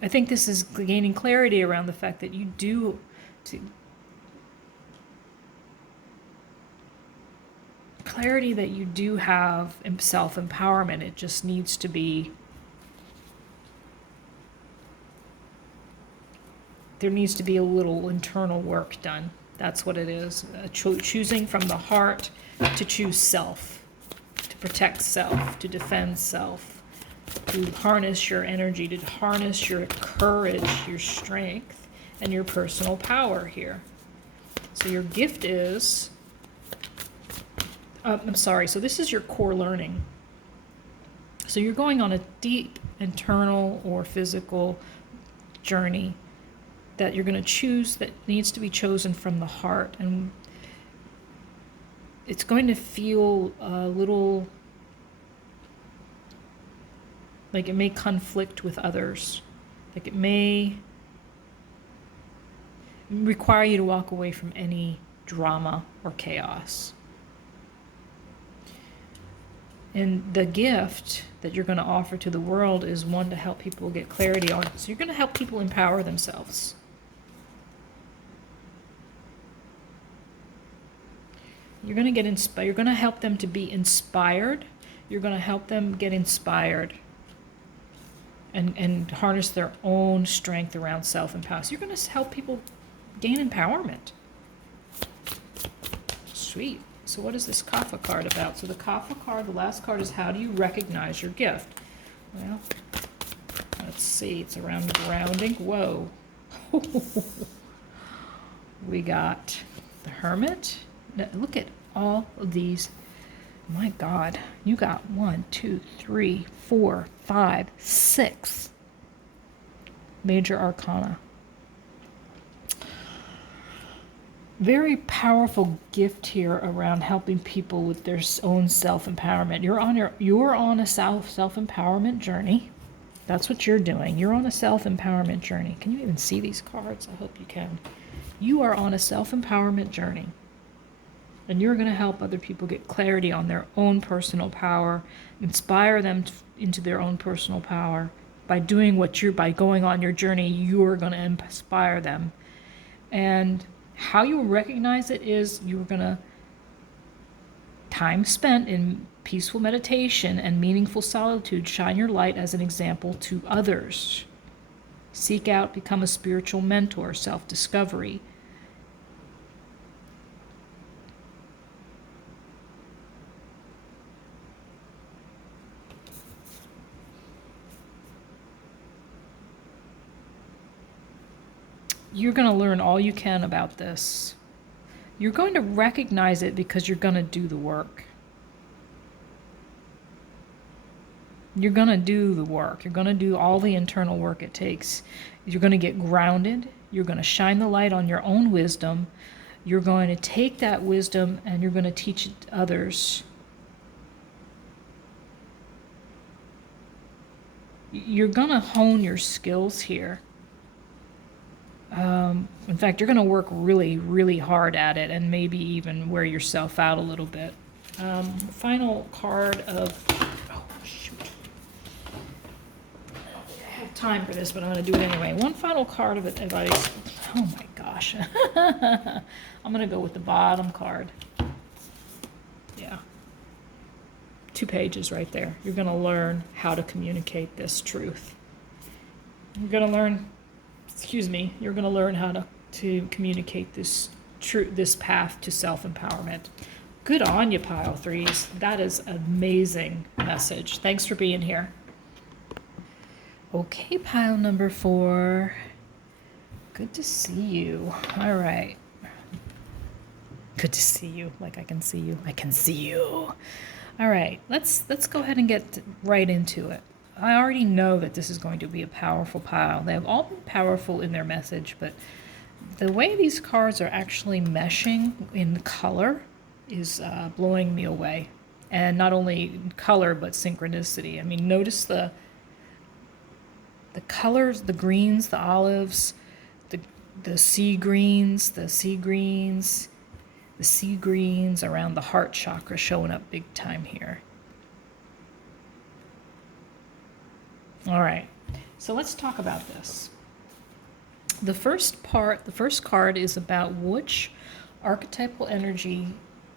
I think this is gaining clarity around the fact that you do clarity that you do have self-empowerment. It just needs to be, there needs to be a little internal work done. That's what it is. Choosing from the heart to choose self, to protect self, to defend self, to harness your energy, to harness your courage, your strength, and your personal power here. So your gift is, so this is your core learning. So you're going on a deep internal or physical journey that you're going to choose, that needs to be chosen from the heart. And it's going to feel a little like it may conflict with others. Like it may require you to walk away from any drama or chaos. And the gift that you're going to offer to the world is one to help people get clarity on. So you're going to help people empower themselves. You're going to get inspired. You're going to help them to be inspired. You're going to help them get inspired and harness their own strength around self-empowerment. So you're going to help people gain empowerment. Sweet. So what is this Kapha card about? So the Kapha card, the last card, is how do you recognize your gift? Well, let's see. It's around grounding. Whoa. We got the Hermit. Now, look at all of these. My God. You got 1, 2, 3, 4, 5, 6 major arcana. Very powerful gift here around helping people with their own self-empowerment. You're on a self-empowerment journey. That's what you're doing. You're on a self-empowerment journey. Can you even see these cards? I hope you can. You are on a self-empowerment journey. And you're going to help other people get clarity on their own personal power, inspire them into their own personal power. By going on your journey, you're going to inspire them. And how you recognize it is you're going to time spent in peaceful meditation and meaningful solitude, shine your light as an example to others. Seek out, become a spiritual mentor, self-discovery. You're going to learn all you can about this. You're going to recognize it because you're going to do the work. You're going to do the work. You're going to do all the internal work it takes. You're going to get grounded. You're going to shine the light on your own wisdom. You're going to take that wisdom and you're going to teach it to others. You're going to hone your skills here. In fact, you're going to work really, really hard at it and maybe even wear yourself out a little bit. Final card of... Oh, shoot. I have time for this, but I'm going to do it anyway. One final card of advice. Oh, my gosh. I'm going to go with the bottom card. Yeah. 2 pages right there. You're going to learn how to communicate this truth. You're going to learn... you're going to learn how to communicate this path to self-empowerment. Good on you, pile threes. That is an amazing message. Thanks for being here. Okay, pile number 4. Good to see you. All right. Good to see you. Like I can see you. I can see you. All right. Let's go ahead and get right into it. I already know that this is going to be a powerful pile. They have all been powerful in their message, but the way these cards are actually meshing in color is blowing me away. And not only color, but synchronicity. I mean, notice the colors, the greens, the olives, the sea greens, the sea greens around the heart chakra showing up big time here. All right, so let's talk about this. The first card is about which archetypal energy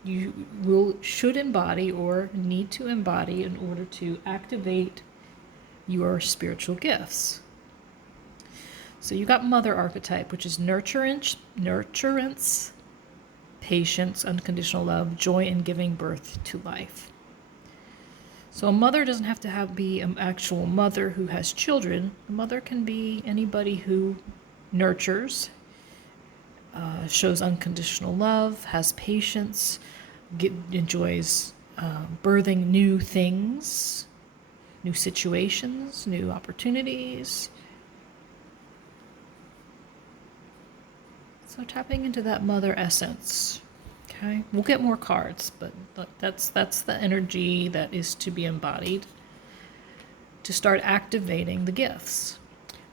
you should embody or need to embody in order to activate your spiritual gifts. So you got mother archetype, which is nurturance, patience, unconditional love, joy in giving birth to life. So a mother doesn't have to be an actual mother who has children. A mother can be anybody who nurtures, shows unconditional love, has patience, enjoys birthing new things, new situations, new opportunities. So tapping into that mother essence. Okay, we'll get more cards, but that's the energy that is to be embodied to start activating the gifts.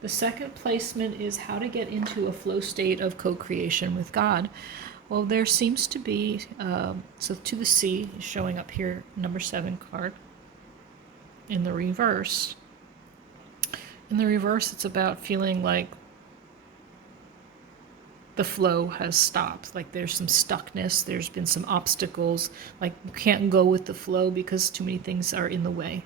The second placement is how to get into a flow state of co-creation with God. Well, there seems to be, so to the sea is showing up here, number 7 card in the reverse. In the reverse, it's about feeling like the flow has stopped, like there's some stuckness, there's been some obstacles, like you can't go with the flow because too many things are in the way.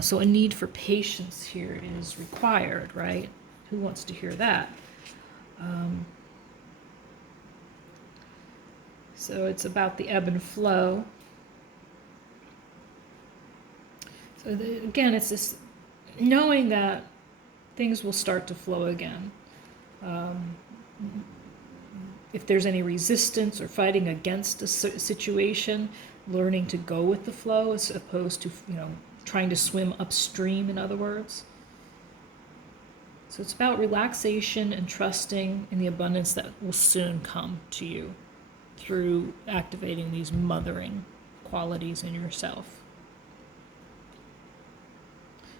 So a need for patience here is required, right? Who wants to hear that? So it's about the ebb and flow. So again, it's this knowing that things will start to flow again. If there's any resistance or fighting against a situation, learning to go with the flow as opposed to, trying to swim upstream, in other words. So it's about relaxation and trusting in the abundance that will soon come to you through activating these mothering qualities in yourself.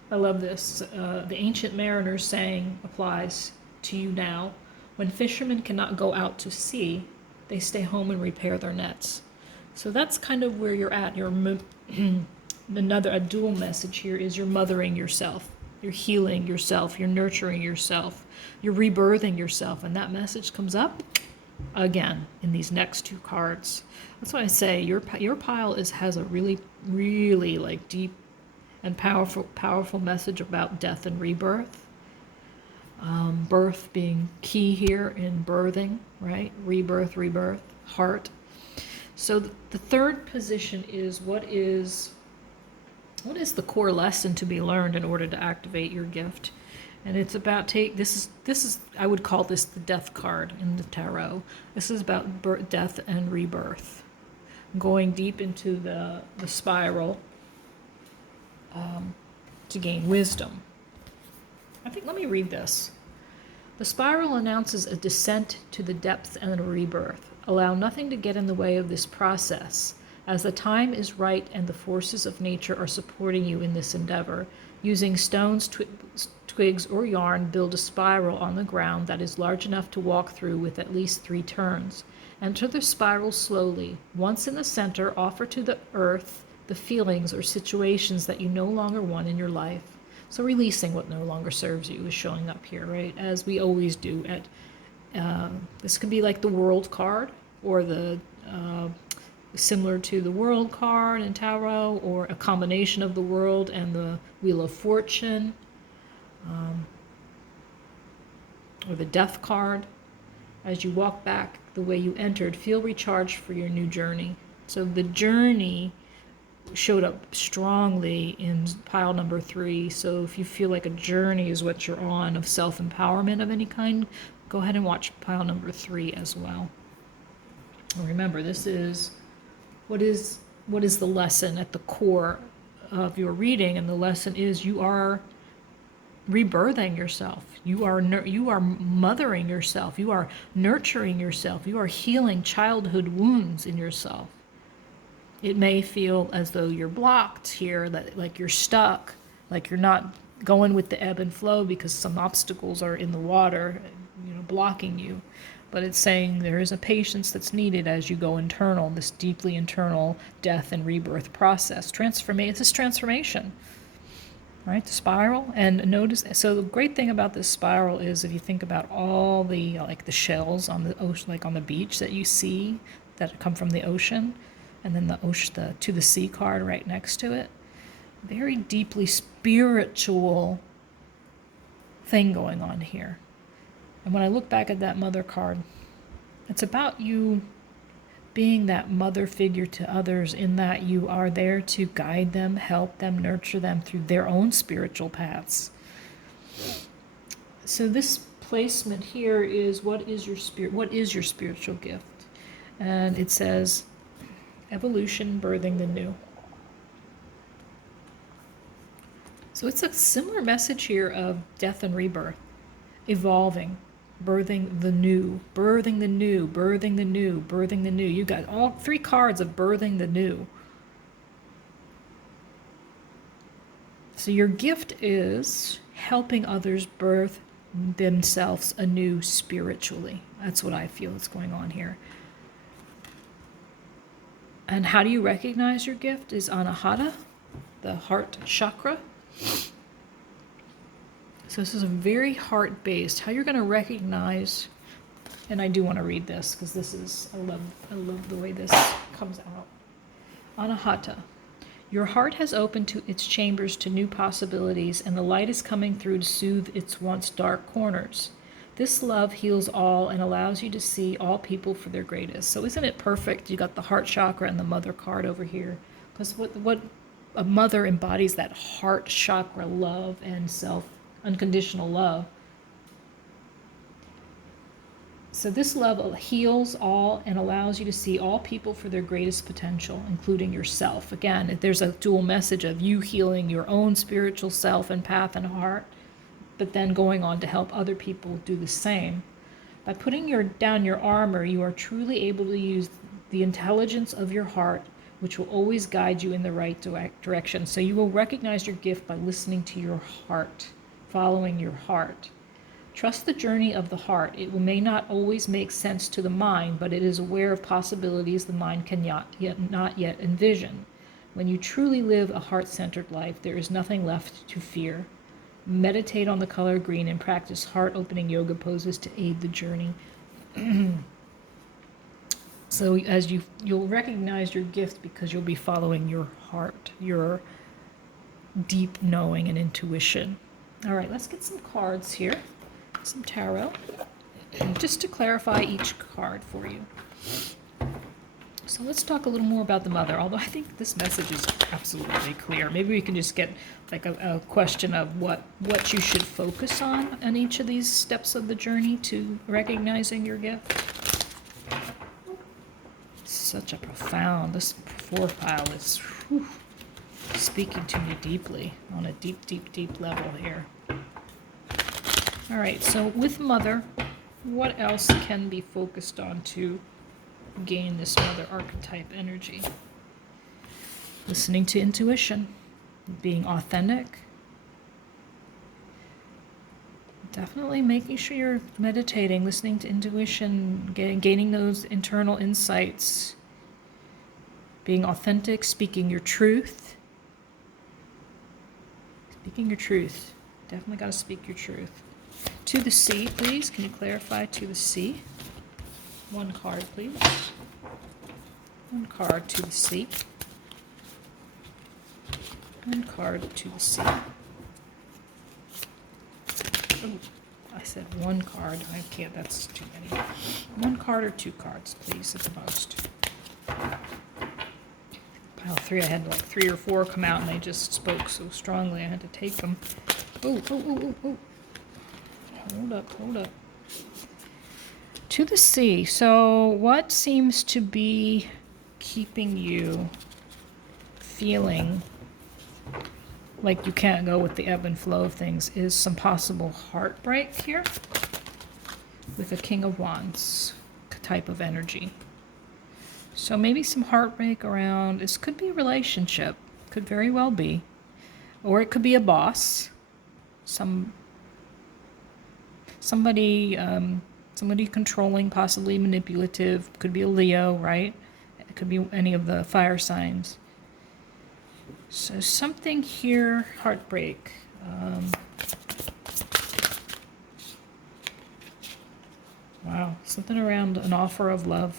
I love this. The ancient mariner's saying applies to you now. When fishermen cannot go out to sea, they stay home and repair their nets. So that's kind of where you're at. A dual message here is you're mothering yourself, you're healing yourself, you're nurturing yourself, you're rebirthing yourself, and that message comes up again in these next 2 cards. That's why I say your pile has a really, really like deep and powerful message about death and rebirth. Birth being key here in birthing, right? Rebirth, heart. So the third position is what is the core lesson to be learned in order to activate your gift? And it's about this is I would call this the death card in the tarot. This is about death and rebirth, going deep into the spiral to gain wisdom. Let me read this. The spiral announces a descent to the depth and a rebirth. Allow nothing to get in the way of this process. As the time is right and the forces of nature are supporting you in this endeavor, using stones, twigs, or yarn, build a spiral on the ground that is large enough to walk through with at least 3 turns. Enter the spiral slowly. Once in the center, offer to the earth the feelings or situations that you no longer want in your life. So releasing what no longer serves you is showing up here, right? As we always do. This could be like the World card, or the similar to the World card in tarot, or a combination of the World and the Wheel of Fortune, or the Death card. As you walk back the way you entered, feel recharged for your new journey. So the journey showed up strongly in pile number 3. So if you feel like a journey is what you're on of self-empowerment of any kind, go ahead and watch pile number 3 as well. And remember, this is what is the lesson at the core of your reading, and the lesson is you are rebirthing yourself. You are mothering yourself. You are nurturing yourself. You are healing childhood wounds in yourself. It may feel as though you're blocked here, that like you're stuck, like you're not going with the ebb and flow because some obstacles are in the water, blocking you. But it's saying there is a patience that's needed as you go internal, this deeply internal death and rebirth process. This is transformation, right? The spiral. And notice, so the great thing about this spiral is if you think about all the, like the shells on the ocean, like on the beach that you see that come from the ocean, and then the ocean, to the sea card right next to it, very deeply spiritual thing going on here. And when I look back at that mother card, it's about you being that mother figure to others, in that you are there to guide them, help them, nurture them through their own spiritual paths. So this placement here is, what is your spiritual gift? And it says, evolution, birthing the new. So it's a similar message here of death and rebirth, evolving, birthing the new, birthing the new, birthing the new, birthing the new. You got all 3 cards of birthing the new. So your gift is helping others birth themselves anew spiritually. That's what I feel is going on here. And how do you recognize your gift? Is Anahata, the heart chakra. So this is a very heart-based. How you're going to recognize, and I do want to read this because this is, I love the way this comes out. Anahata. Your heart has opened to its chambers to new possibilities, and the light is coming through to soothe its once dark corners. This love heals all and allows you to see all people for their greatest. So isn't it perfect? You got the heart chakra and the mother card over here. Because what a mother embodies, that heart chakra love and unconditional love. So this love heals all and allows you to see all people for their greatest potential, including yourself. Again, there's a dual message of you healing your own spiritual self and path and heart, but then going on to help other people do the same. By putting down your armor, you are truly able to use the intelligence of your heart, which will always guide you in the right direction. So you will recognize your gift by listening to your heart, following your heart. Trust the journey of the heart. It may not always make sense to the mind, but it is aware of possibilities the mind cannot yet envision. When you truly live a heart-centered life, there is nothing left to fear. Meditate on the color green and practice heart-opening yoga poses to aid the journey. So as you'll recognize your gift because you'll be following your heart, your deep knowing and intuition. All right, let's get some cards here, some tarot, just to clarify each card for you. So let's talk a little more about the mother, although I think this message is absolutely clear. Maybe we can just get like a question of what you should focus on each of these steps of the journey to recognizing your gift. Such a profound, this 4th pile is speaking to me deeply on a deep, deep, deep level here. All right, so with mother, what else can be focused on to gain this mother archetype energy? Listening to intuition, being authentic, definitely making sure you're meditating, listening to intuition, gaining those internal insights, being authentic, speaking your truth. Speaking your truth. Definitely got to speak your truth. To the sea, please. Can you clarify to the sea? 1 card, please. 1 card to the sea. 1 card to the sea. Ooh, I said one card. I can't, that's too many. One card or two cards, please, at the most. Pile three, I had like 3 or 4 come out and they just spoke so strongly I had to take them. Oh, oh, oh, oh, oh. Hold up, hold up. To the sea. So what seems to be keeping you feeling like you can't go with the ebb and flow of things is some possible heartbreak here with a King of Wands type of energy. So maybe some heartbreak around, this could be a relationship, could very well be, or it could be a boss, somebody controlling, possibly manipulative, could be a Leo, right? It could be any of the fire signs. So something here, heartbreak. Wow, something around an offer of love.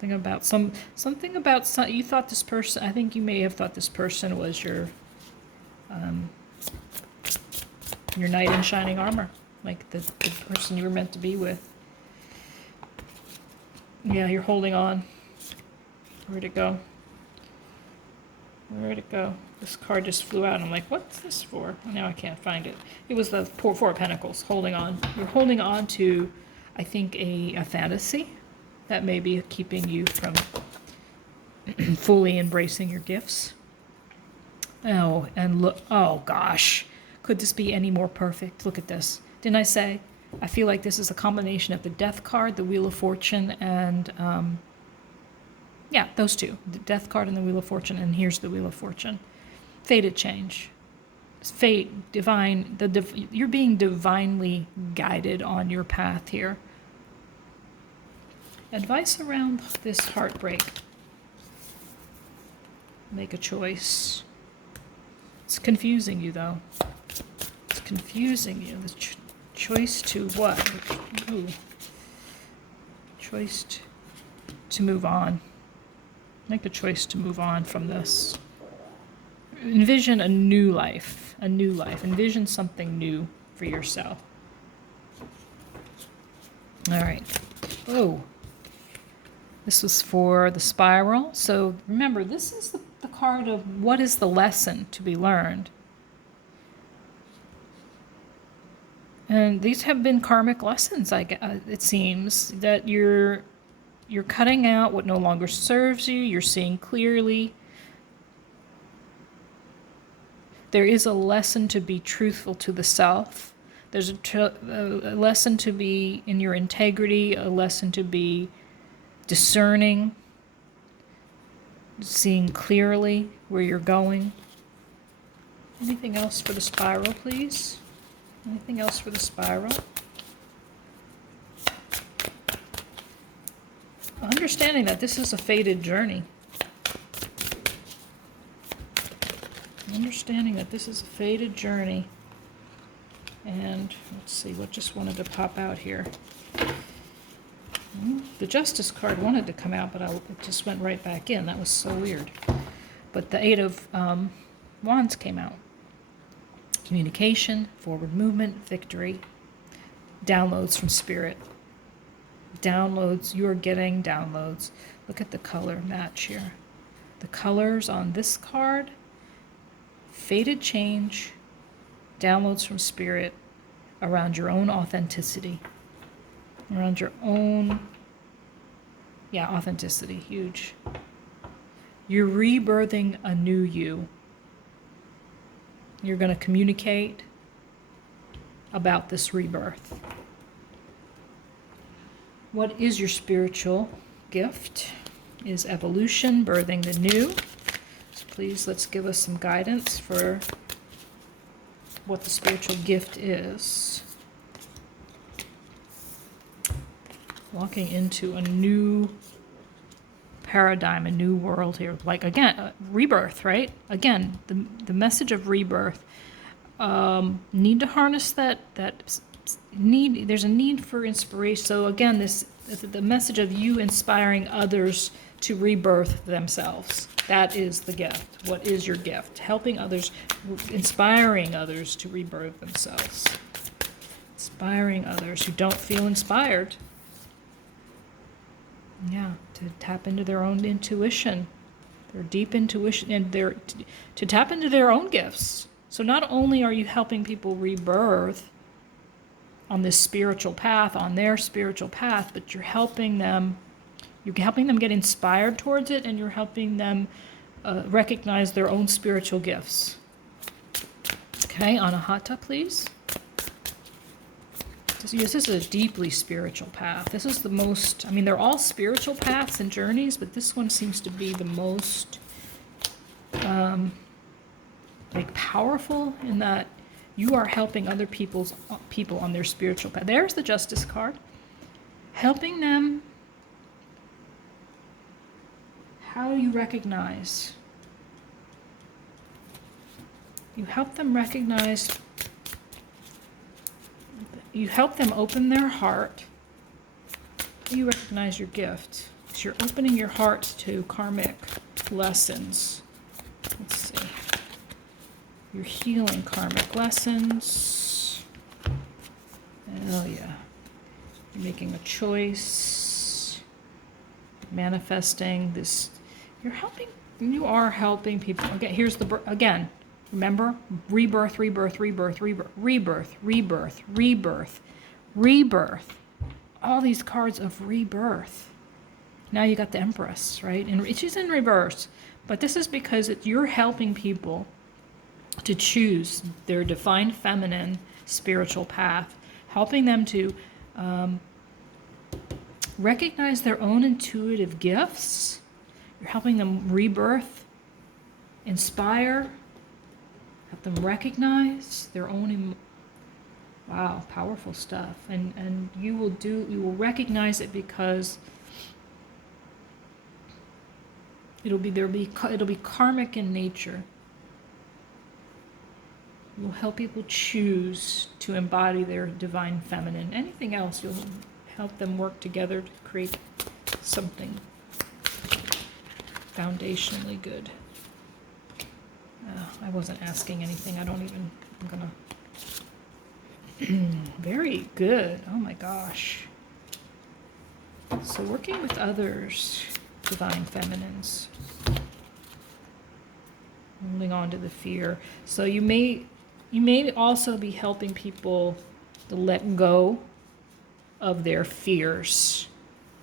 Something about you thought this person, I think you may have thought this person was your knight in shining armor, like the person you were meant to be with. Yeah, you're holding on. Where'd it go? Where'd it go? This card just flew out. I'm like, what's this for? Now I can't find it. It was the Four of Pentacles, holding on. You're holding on to, I think, a fantasy that may be keeping you from fully embracing your gifts. Oh, and look, oh gosh. Could this be any more perfect? Look at this. Didn't I say? I feel like this is a combination of the Death card, the Wheel of Fortune, and yeah, those two. The Death card and the Wheel of Fortune, and here's the Wheel of Fortune. Fated change. Fate, divine, you're being divinely guided on your path here. Advice around this heartbreak. Make a choice. It's confusing you, though. It's confusing you. The choice to what? Ooh. Choice to move on. Make a choice to move on from this. Envision a new life. A new life. Envision something new for yourself. All right. Oh. This was for the spiral. So remember, this is the card of what is the lesson to be learned. And these have been karmic lessons, it seems, that you're cutting out what no longer serves you. You're seeing clearly. There is a lesson to be truthful to the self. There's a lesson to be in your integrity, a lesson to be discerning, seeing clearly where you're going. Anything else for the spiral, please? Anything else for the spiral? Understanding that this is a fated journey. Understanding that this is a fated journey. And let's see, what just wanted to pop out here? The Justice card wanted to come out, but it just went right back in. That was so weird. But the Eight of Wands came out. Communication, forward movement, victory, downloads from Spirit. Downloads, you're getting downloads. Look at the color match here. The colors on this card, fated change, downloads from Spirit around your own authenticity. Around your own, authenticity, huge. You're rebirthing a new you. You're going to communicate about this rebirth. What is your spiritual gift? Is evolution, birthing the new. So please, let's give us some guidance for what the spiritual gift is. Walking into a new paradigm, a new world here. Like, again, rebirth, right? Again, the message of rebirth. Need to harness that need. There's a need for inspiration. So again, the message of you inspiring others to rebirth themselves. That is the gift. What is your gift? Helping others, inspiring others to rebirth themselves. Inspiring others who don't feel inspired. Yeah, to tap into their own intuition, their deep intuition, and to tap into their own gifts. So not only are you helping people rebirth on this spiritual path, on their spiritual path, but you're helping them get inspired towards it, and you're helping them recognize their own spiritual gifts. Okay, Anahata, please. This is a deeply spiritual path. This is the most, I mean, they're all spiritual paths and journeys, but this one seems to be the most powerful, in that you are helping other people on their spiritual path. There's the Justice card. Helping them. How do you recognize? You help them recognize. You help them open their heart. You recognize your gift. So you're opening your heart to karmic lessons. Let's see. You're healing karmic lessons. Oh yeah. You're making a choice. Manifesting this. You are helping people. Okay, here's again. Remember? Rebirth, rebirth, rebirth, rebirth, rebirth, rebirth, rebirth, rebirth. All these cards of rebirth. Now you got the Empress, right? And she's in reverse. But this is because you're helping people to choose their divine feminine spiritual path. Helping them to recognize their own intuitive gifts. You're helping them rebirth, inspire, help them recognize their own wow, powerful stuff. And you will recognize it, because it'll be karmic in nature. You'll help people choose to embody their divine feminine. Anything else, you'll help them work together to create something foundationally good. I wasn't asking anything. I'm gonna. Very good. Oh my gosh. So working with others, divine feminines. Holding on to the fear. So you may also be helping people to let go of their fears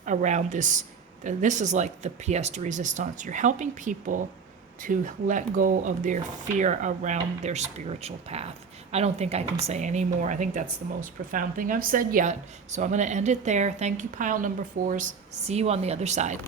around this. This is like the pièce de résistance. You're helping people to let go of their fear around their spiritual path. I don't think I can say any more. I think that's the most profound thing I've said yet. So I'm going to end it there. Thank you, pile number 4s. See you on the other side.